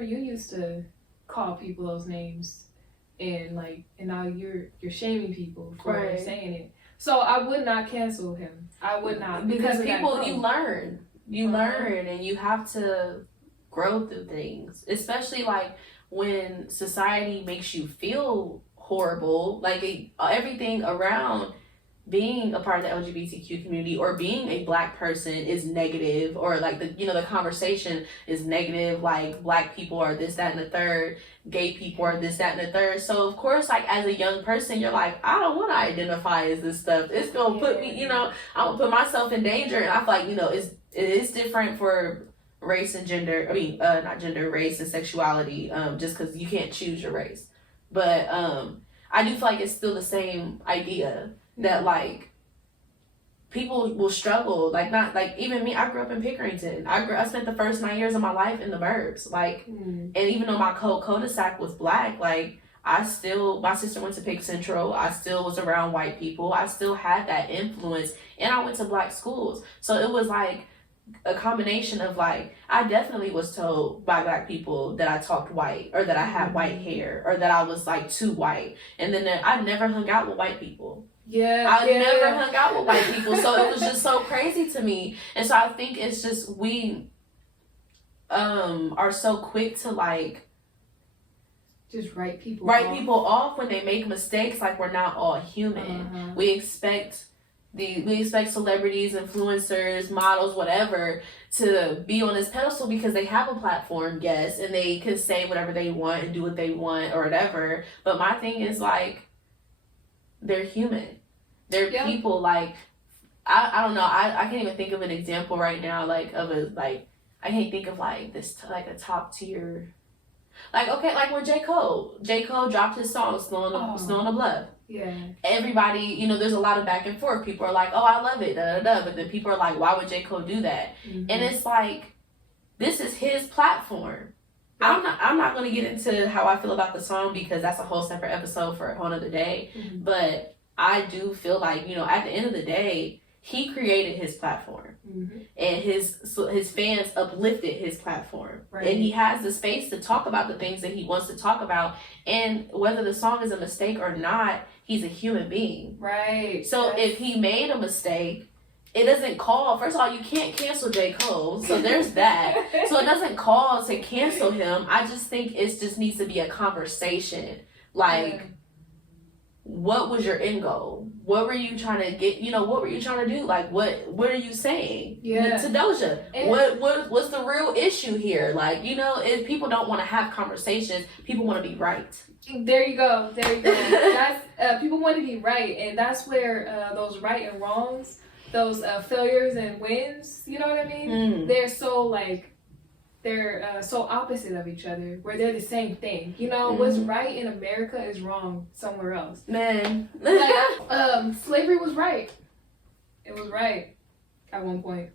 you used to call people those names. And now you're shaming people for saying it. So I would not cancel him. I would not, because people, you learn, and you have to grow through things. Especially like when society makes you feel horrible, like everything around being a part of the LGBTQ community or being a Black person is negative, or like the conversation is negative, like Black people are this, that, and the third, gay people are this, that, and the third. So of course, like as a young person, you're like, I don't want to identify as this stuff. It's gonna put me, I'm gonna put myself in danger. And I feel like, it is different for race and gender. I mean, not gender, race and sexuality. Just because you can't choose your race, but I do feel like it's still the same idea. That like people will struggle, like not like even me. I grew up in Pickerington. I spent the first 9 years of my life in the burbs, like, and even though my cul-de-sac was Black, like my sister went to Pick Central. I still was around white people. I still had that influence, and I went to Black schools. So it was like a combination of like, I definitely was told by Black people that I talked white, or that I had white hair, or that I was like too white. And then I never hung out with white people. I never hung out with white people, so it was just so crazy to me. And so I think it's just we are so quick to like just write people off when they make mistakes. Like, we're not all human. We expect celebrities, influencers, models, whatever, to be on this pedestal because they have a platform, yes, and they can say whatever they want and do what they want or whatever. But my thing is, like, they're human. They're people. Like, I don't know. I can't even think of an example right now. Like, I can't think of like this like a top tier. Like, okay, like when J. Cole dropped his song Snow on the Blood. Yeah. Everybody, you know, there's a lot of back and forth. People are like, oh, I love it, da da da. But then people are like, why would J. Cole do that? And it's like, this is his platform. I'm not going to get into how I feel about the song because that's a whole separate episode for a whole other day. But I do feel like, you know, at the end of the day, he created his platform, and his fans uplifted his platform, and he has the space to talk about the things that he wants to talk about. And whether the song is a mistake or not, he's a human being, right? So if he made a mistake, it doesn't call. First of all, you can't cancel J. Cole, so there's that. So it doesn't call to cancel him. I just think it just needs to be a conversation, like. What was your end goal? What were you trying to get? You know, what were you trying to do? Like, what are you saying to Doja? And what's the real issue here? Like, you know, if people don't want to have conversations, people want to be right. There you go. That's people want to be right, and that's where those right and wrongs, those failures and wins. You know what I mean? They're so like. They're so opposite of each other, where they're the same thing. You know, what's right in America is wrong somewhere else. Man. Like, slavery was right. It was right at one point.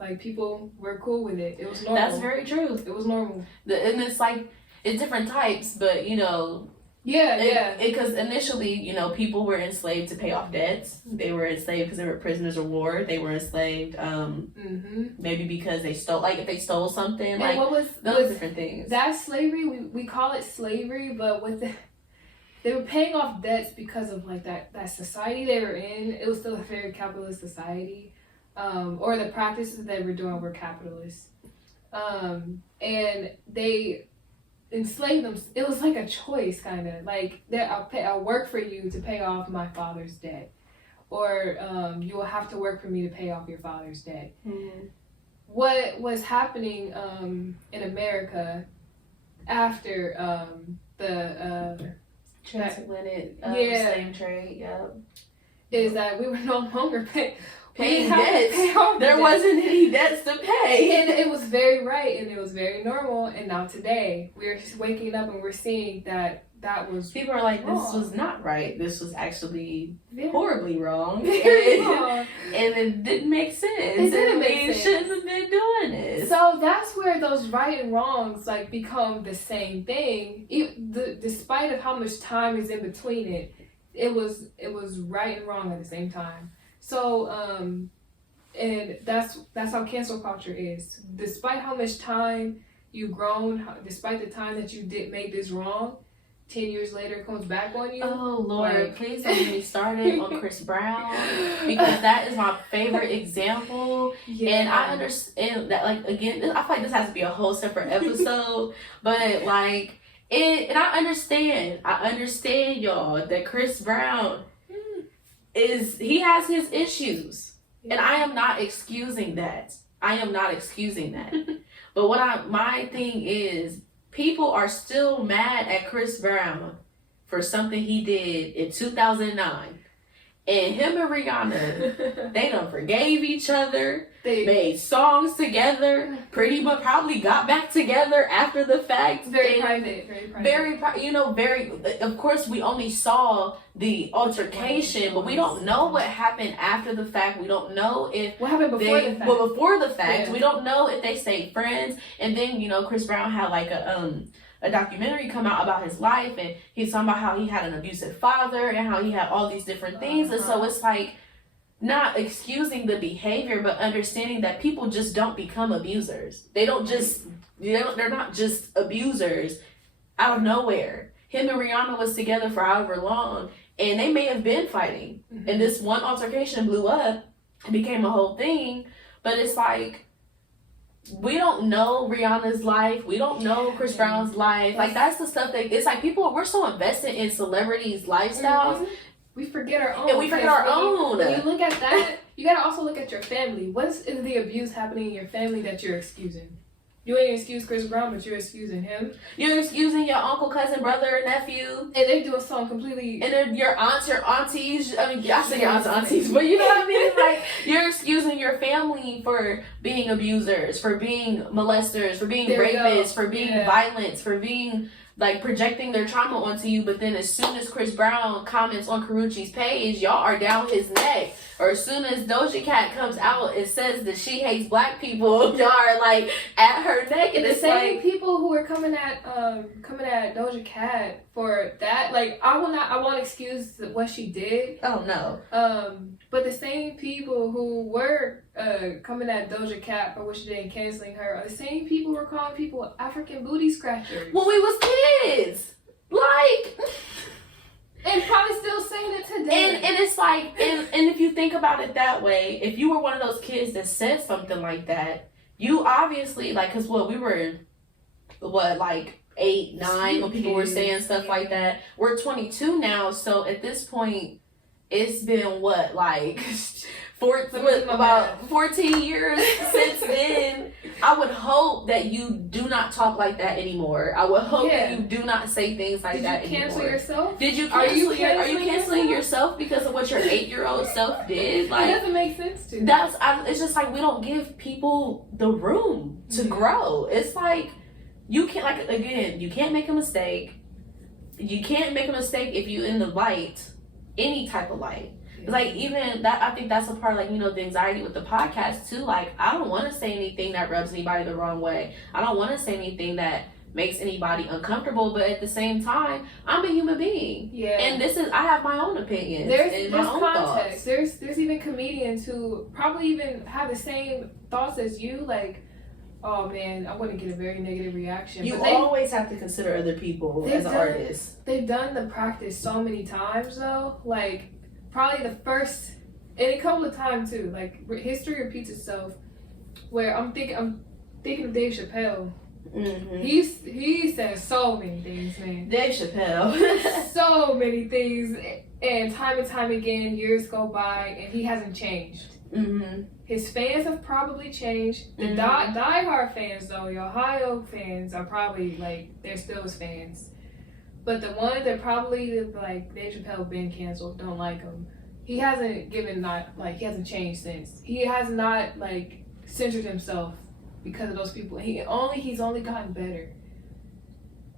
Like, people were cool with it. It was normal. That's very true. It was normal. And it's like, it's different types, but, you know. Because initially, you know, people were enslaved to pay off debts. They were enslaved because they were prisoners of war. They were enslaved maybe because they stole, like if they stole something. And like those different things. That slavery, we call it slavery, but they were paying off debts because of like that society they were in. It was still a very capitalist society, or the practices they were doing were capitalist, and they enslave them. It was like a choice, kind of like I'll work for you to pay off my father's debt, or you will have to work for me to pay off your father's debt. What was happening in America after the transatlantic slave trade, is that we were no longer paying debts. There wasn't any debts to pay. And it was very right, and it was very normal. And now today, we're just waking up and we're seeing that was people are like, this was not right. This was actually horribly wrong. Wrong. And it didn't make sense. It didn't make sense. Shouldn't have been doing this. So that's where those right and wrongs like become the same thing. Despite of how much time is in between it, it was right and wrong at the same time. So, and that's how cancel culture is. Despite how much time you've grown, despite the time that you did make this wrong, 10 years later it comes back on you. Oh Lord, please don't get me started on Chris Brown, because that is my favorite example. And I understand that, like, again, I feel like this has to be a whole separate episode, but like and I understand y'all that Chris Brown he has his issues, and I am not excusing that. But my thing is, people are still mad at Chris Brown for something he did in 2009. And him and Rihanna, they done forgave each other. They made songs together. Pretty much probably got back together after the fact. Very private. Of course, we only saw the altercation, but we don't know what happened after the fact. We don't know if what happened before the fact. Well, before the fact, we don't know if they stayed friends. And then, Chris Brown had like a documentary come out about his life, and he's talking about how he had an abusive father and how he had all these different things. And so it's like, not excusing the behavior, but understanding that people just don't become abusers. They're not just abusers out of nowhere. Him and Rihanna was together for however long, and they may have been fighting, and this one altercation blew up and became a whole thing. But it's like, we don't know Rihanna's life. We don't know Chris Brown's life. Like, that's the stuff that, it's like, people, we're so invested in celebrities' lifestyles. We forget our own. And we forget our own. When you look at that, you gotta also look at your family. What is the abuse happening in your family that you're excusing? You ain't excuse Chris Brown, but you're excusing him. You're excusing your uncle, cousin, brother, nephew. And they're doing something completely... And then your aunts, your aunties. I mean, I say your aunts and aunties, but you know what I mean? Like, you're excusing your family for being abusers, for being molesters, for being rapists, for being violent, for being... like, projecting their trauma onto you. But then as soon as Chris Brown comments on Karrueche's page, y'all are down his neck. Or as soon as Doja Cat comes out and says that she hates black people, y'all are like at her neck. And the it's same like, people who are coming at Doja Cat for that, like, I won't excuse what she did. Oh no. But the same people who were coming at Doja Cat for what she did and canceling her are the same people who were calling people African booty scratchers. When we was kids. Like, and probably still saying it today. And it's like, and if you think about it that way, if you were one of those kids that said something like that, you obviously, like, because we were, like 8, 9 when people were saying stuff like that. We're 22 now, so at this point, it's been like about 14 years since then. I would hope that you do not talk like that anymore. I would hope that you do not say things like that anymore. Did you cancel yourself? Did you cancel are you canceling yourself because of what your 8-year-old self did? Like, it doesn't make sense to me. It's just like, we don't give people the room to grow. It's like, you can't, like, again, you can't make a mistake. You can't make a mistake if you in the light, any type of light. Like, even that, I think that's a part, like, you know, the anxiety with the podcast too. Like, I don't want to say anything that rubs anybody the wrong way. I don't want to say anything that makes anybody uncomfortable, but at the same time, I'm a human being. Yeah. And I have my own opinions. There's my own context. Thoughts. There's even comedians who probably even have the same thoughts as you, like, oh man, I wouldn't get a very negative reaction. You always have to consider other people as an artist. They've done the practice so many times though, like, probably the first, and a couple of times too, like, history repeats itself, where I'm thinking of Dave Chappelle. Mm-hmm. He says so many things, man. Dave Chappelle. So many things, and time again, years go by, and he hasn't changed. Mm-hmm. His fans have probably changed. The die-hard fans, though, the Ohio fans are probably, like, they're still his fans. But the ones that probably, like, Dave Chappelle been canceled, don't like him. He hasn't he hasn't changed since. He has not, like, censored himself because of those people. He's only gotten better.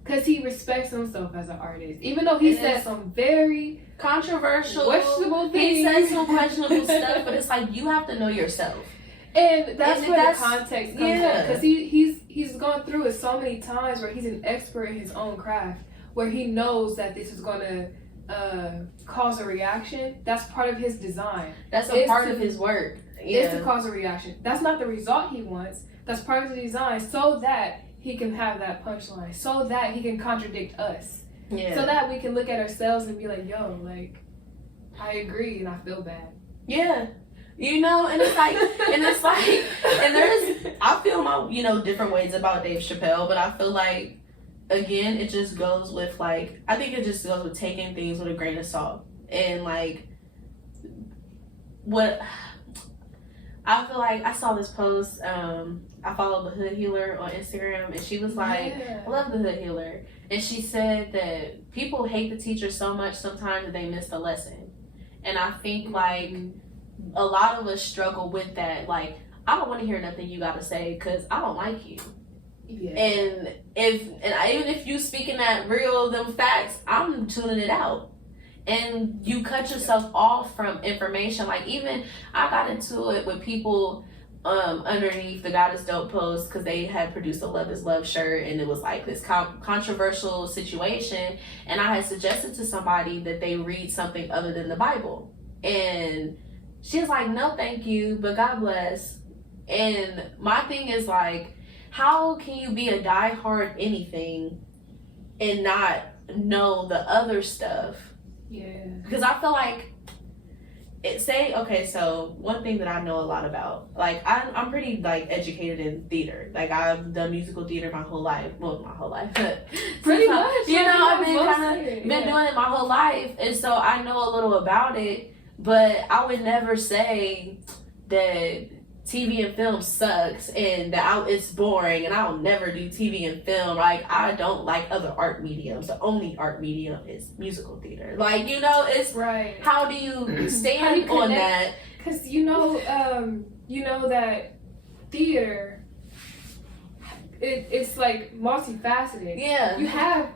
Because he respects himself as an artist. Even though he said some very controversial, questionable things. He says some questionable stuff, but it's like, you have to know yourself. And that's where the context comes in. Because he's gone through it so many times where he's an expert in his own craft, where he knows that this is going to cause a reaction. That's part of his design. That's a part of his work. It's to cause a reaction. That's not the result he wants. That's part of the design, so that he can have that punchline, so that he can contradict us. Yeah. So that we can look at ourselves and be like, yo, like, I agree and I feel bad. Yeah. You know, and it's like, and there's, I feel my, you know, different ways about Dave Chappelle, but I feel like, again, it just goes with, like, I think it just goes with taking things with a grain of salt. And, like, what I feel like, I saw this post, I followed the Hood Healer on Instagram, and she was like, I love the Hood Healer. And she said that people hate the teacher so much sometimes that they miss the lesson. And I think, like, a lot of us struggle with that. Like, I don't want to hear nothing you got to say because I don't like you. Yeah. And even if you speaking that real them facts, I'm tuning it out. And you cut yourself off from information. Like, even I got into it with people underneath the God is Dope post because they had produced a Love is Love shirt, and it was like this controversial situation, and I had suggested to somebody that they read something other than the Bible, and she was like, no thank you, but God bless. And my thing is, like, how can you be a diehard anything and not know the other stuff Yeah. Because I feel like so one thing that I know a lot about, like I'm pretty like educated in theater. Like I've done musical theater my whole life. Well, my whole life. Pretty much. You know, I've been doing it my whole life, and so I know a little about it. But I would never say that TV and film sucks and that it's boring and I'll never do TV and film. Like, I don't like other art mediums. The only art medium is musical theater. Like, you know, it's right. How do you stand on that? Because you know that theater, it's like multifaceted. Yeah. You have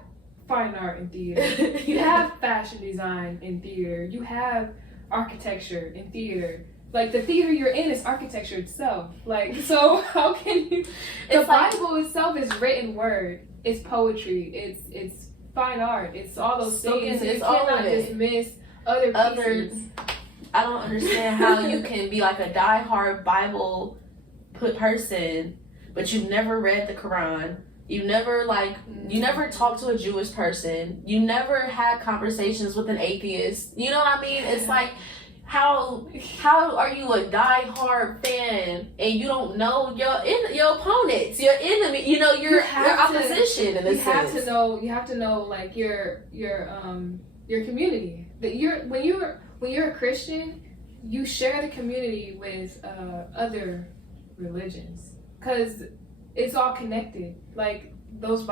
fine art in theater. You have fashion design in theater. You have architecture in theater. Like, the theater you're in is architecture itself. Like, so how can you... The Bible itself is written word. It's poetry. It's fine art. It's all those things. It's you all cannot dismiss other pieces. I don't understand how you can be like a diehard Bible person, but you've never read the Quran. You never talked to a Jewish person. You never had conversations with an atheist. You know what I mean? It's like... How are you a die-hard fan and you don't know your opponents, your enemy, you know, your opposition in this sense? You have to know like your community. That when you're a Christian, you share the community with other religions because it's all connected. Like those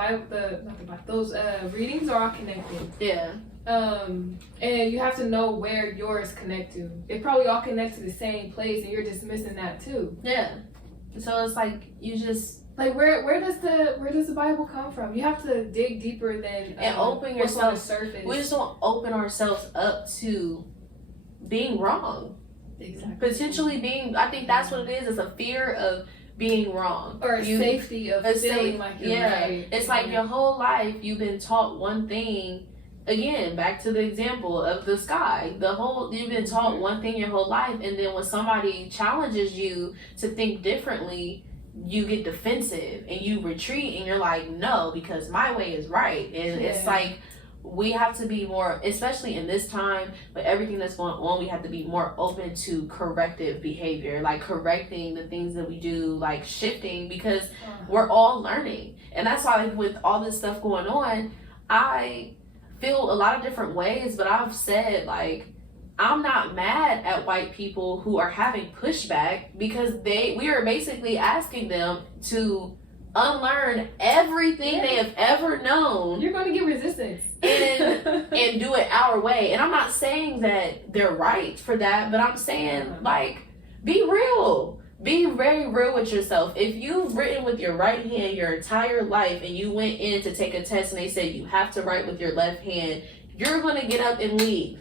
readings are all connected. Yeah. And you have to know where yours connect to. They probably all connect to the same place, and you're just missing that too. Yeah. So it's like you just like where does the Bible come from? You have to dig deeper than and open yourself on the surface. We just don't open ourselves up to being wrong. Exactly. Potentially being. I think that's what it is. It's a fear of being wrong or safety of feeling like you're right. It's like your whole life you've been taught one thing. Again, back to the example of the sky. You've been taught one thing your whole life, and then when somebody challenges you to think differently, you get defensive and you retreat, and you're like, no, because my way is right. And it's like we have to be more, especially in this time, but everything that's going on, we have to be more open to corrective behavior, like correcting the things that we do, like shifting, because we're all learning. And that's why, like, with all this stuff going on, I feel a lot of different ways, but I've said, like, I'm not mad at white people who are having pushback because we are basically asking them to unlearn everything they have ever known. You're going to get resistance. and do it our way. And I'm not saying that they're right for that, but I'm saying, like, be real. Be very real with yourself. If you've written with your right hand your entire life and you went in to take a test and they said you have to write with your left hand, you're going to get up and leave.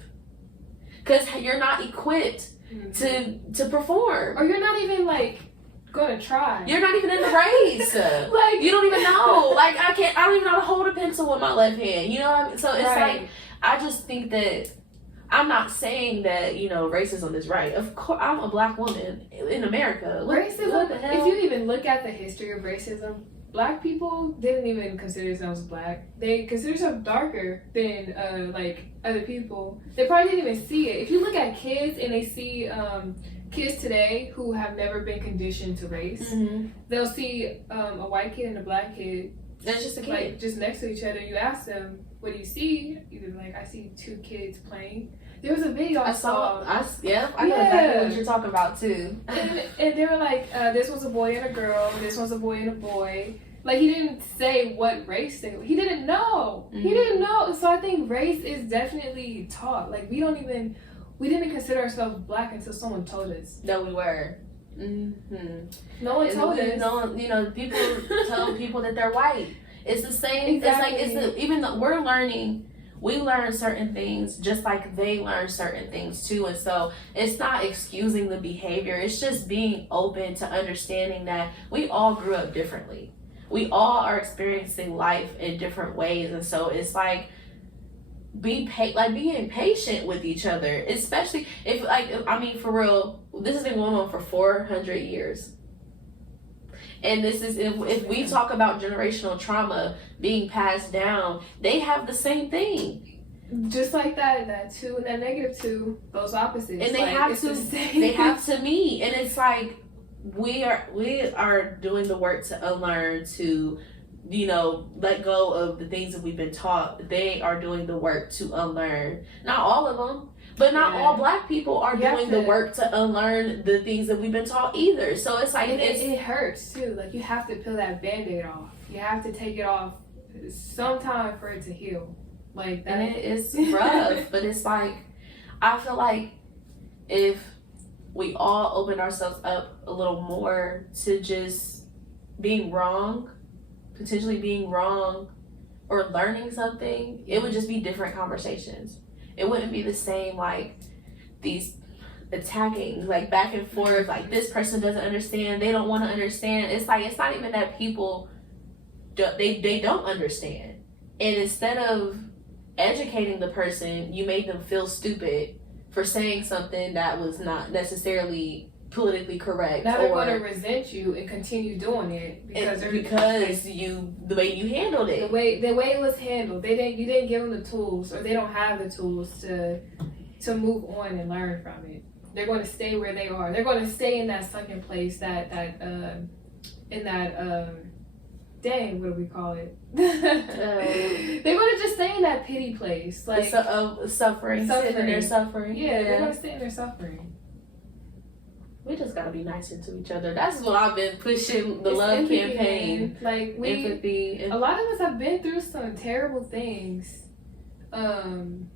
Because you're not equipped to perform. Or you're not even, like, going to try. You're not even in the race. Like, you don't even know. Like, I don't even know how to hold a pencil with my left hand. You know what I mean? So it's like, I just think that I'm not saying that, you know, racism is right. Of course, I'm a black woman in America. Racism, what the hell? If you even look at the history of racism, black people didn't even consider themselves black. They consider themselves darker than, like, other people. They probably didn't even see it. If you look at kids and they see kids today who have never been conditioned to race, they'll see a white kid and a black kid. That's just a kid. Like, just next to each other. You ask them, what do you see? Either like, I see two kids playing. There was a video I saw. I know exactly what you're talking about too. and they were like, this was a boy and a girl. This was a boy and a boy. Like, he didn't say what race they were. He didn't know. He didn't know. So I think race is definitely taught. Like, we didn't consider ourselves black until someone told us that we were. No one told us. No, you know, people tell people that they're white. It's the same. Exactly. It's like even though we're learning, we learn certain things just like they learn certain things too. And so it's not excusing the behavior. It's just being open to understanding that we all grew up differently. We all are experiencing life in different ways, and so it's like being patient with each other, especially if, like, I mean, for real, this has been going on for 400 years. And this is, if we talk about generational trauma being passed down, they have the same thing. just like that 2 and that -2, those opposites. And they have to meet. And it's like we are doing the work to unlearn, to let go of the things that we've been taught. They are doing the work to unlearn. Not all of them, but not all Black people are doing the work to unlearn the things that we've been taught either. So it's like it hurts too. Like you have to peel that Band-Aid off. You have to take it off sometime for it to heal. Like that. And it's rough, but it's like I feel like if we all open ourselves up a little more to just being wrong, potentially being wrong, or learning something, it would just be different conversations. It wouldn't be the same, like these attacking, like back and forth, like this person doesn't understand, they don't want to understand. It's like it's not even that people they don't understand, and instead of educating the person, you made them feel stupid for saying something that was not necessarily politically correct. Now they're going to resent you and continue doing it because the way you handled it, the way it was handled. You didn't give them the tools, or they don't have the tools to move on and learn from it. They're going to stay where they are. They're going to stay in that sunken place, dang, what do we call it? They're going to just stay in that pity place, like suffering. Sitting in their suffering. Yeah, they're going to stay in their suffering. We just gotta be nicer to each other. That's what I've been pushing, the love empathy, campaign. Like empathy. A lot of us have been through some terrible things, and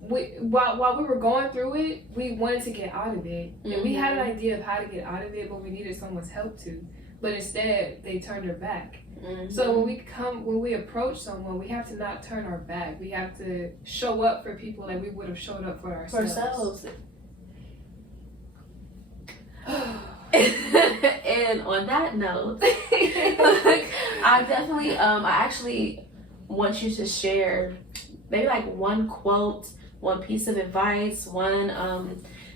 while we were going through it, we wanted to get out of it, and we had an idea of how to get out of it, but we needed someone's help too. But instead, they turned their back. So when we approach someone, we have to not turn our back. We have to show up for people like we would have showed up for ourselves. And on that note, I definitely I actually want you to share maybe like one quote, one piece of advice, one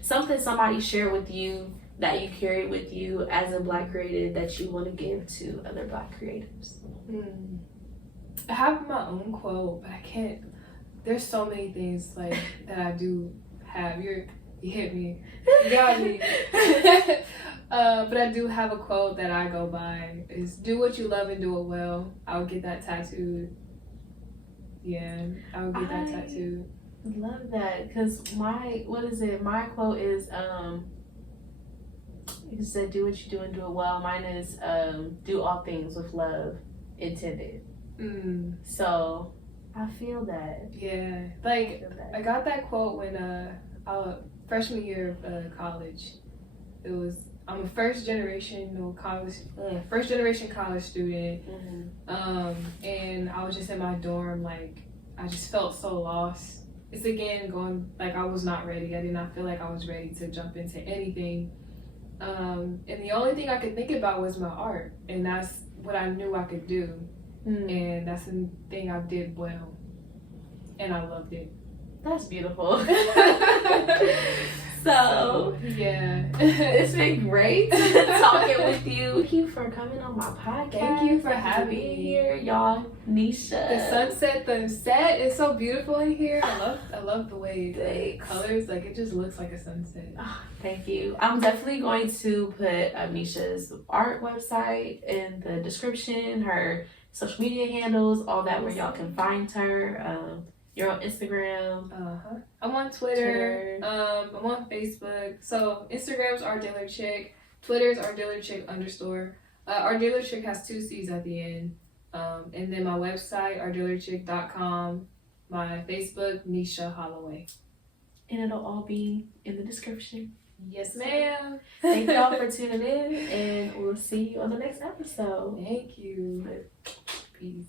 something somebody shared with you that you carry with you as a Black creative that you want to give to other Black creatives. I have my own quote, but I can't. There's so many things like that I do have. You hit me. You got me. But I do have a quote that I go by. Is do what you love and do it well. I'll get that tattooed. Yeah, I would get that tattooed. Love that, because my quote is it said do what you do and do it well. Mine is do all things with love intended. So I feel that. Yeah, like I got that quote when freshman year of college. I'm a first generation college student, and I was just in my dorm. Like I just felt so lost. It's again going like I was not ready. I did not feel like I was ready to jump into anything. And the only thing I could think about was my art, and that's what I knew I could do, and that's the thing I did well, and I loved it. That's beautiful. So yeah, it's been great talking with you. Thank you for coming on my podcast. Thank you for having me here, y'all. Neisha. The sunset is so beautiful in here. I love the way the colors, like it just looks like a sunset. Oh, thank you. I'm definitely going to put Neisha's art website in the description, her social media handles, all that, where y'all can find her. You're on Instagram. I'm on Twitter. I'm on Facebook. So Instagram's Art Dealer Chick. Twitter's Art Dealer Chick _. Art Dealer Chick has 2 C's at the end. And then my website, artdealerchick.com. My Facebook, Neisha Holloway. And it'll all be in the description. Yes, ma'am. Thank y'all for tuning in, and we'll see you on the next episode. Thank you. Peace.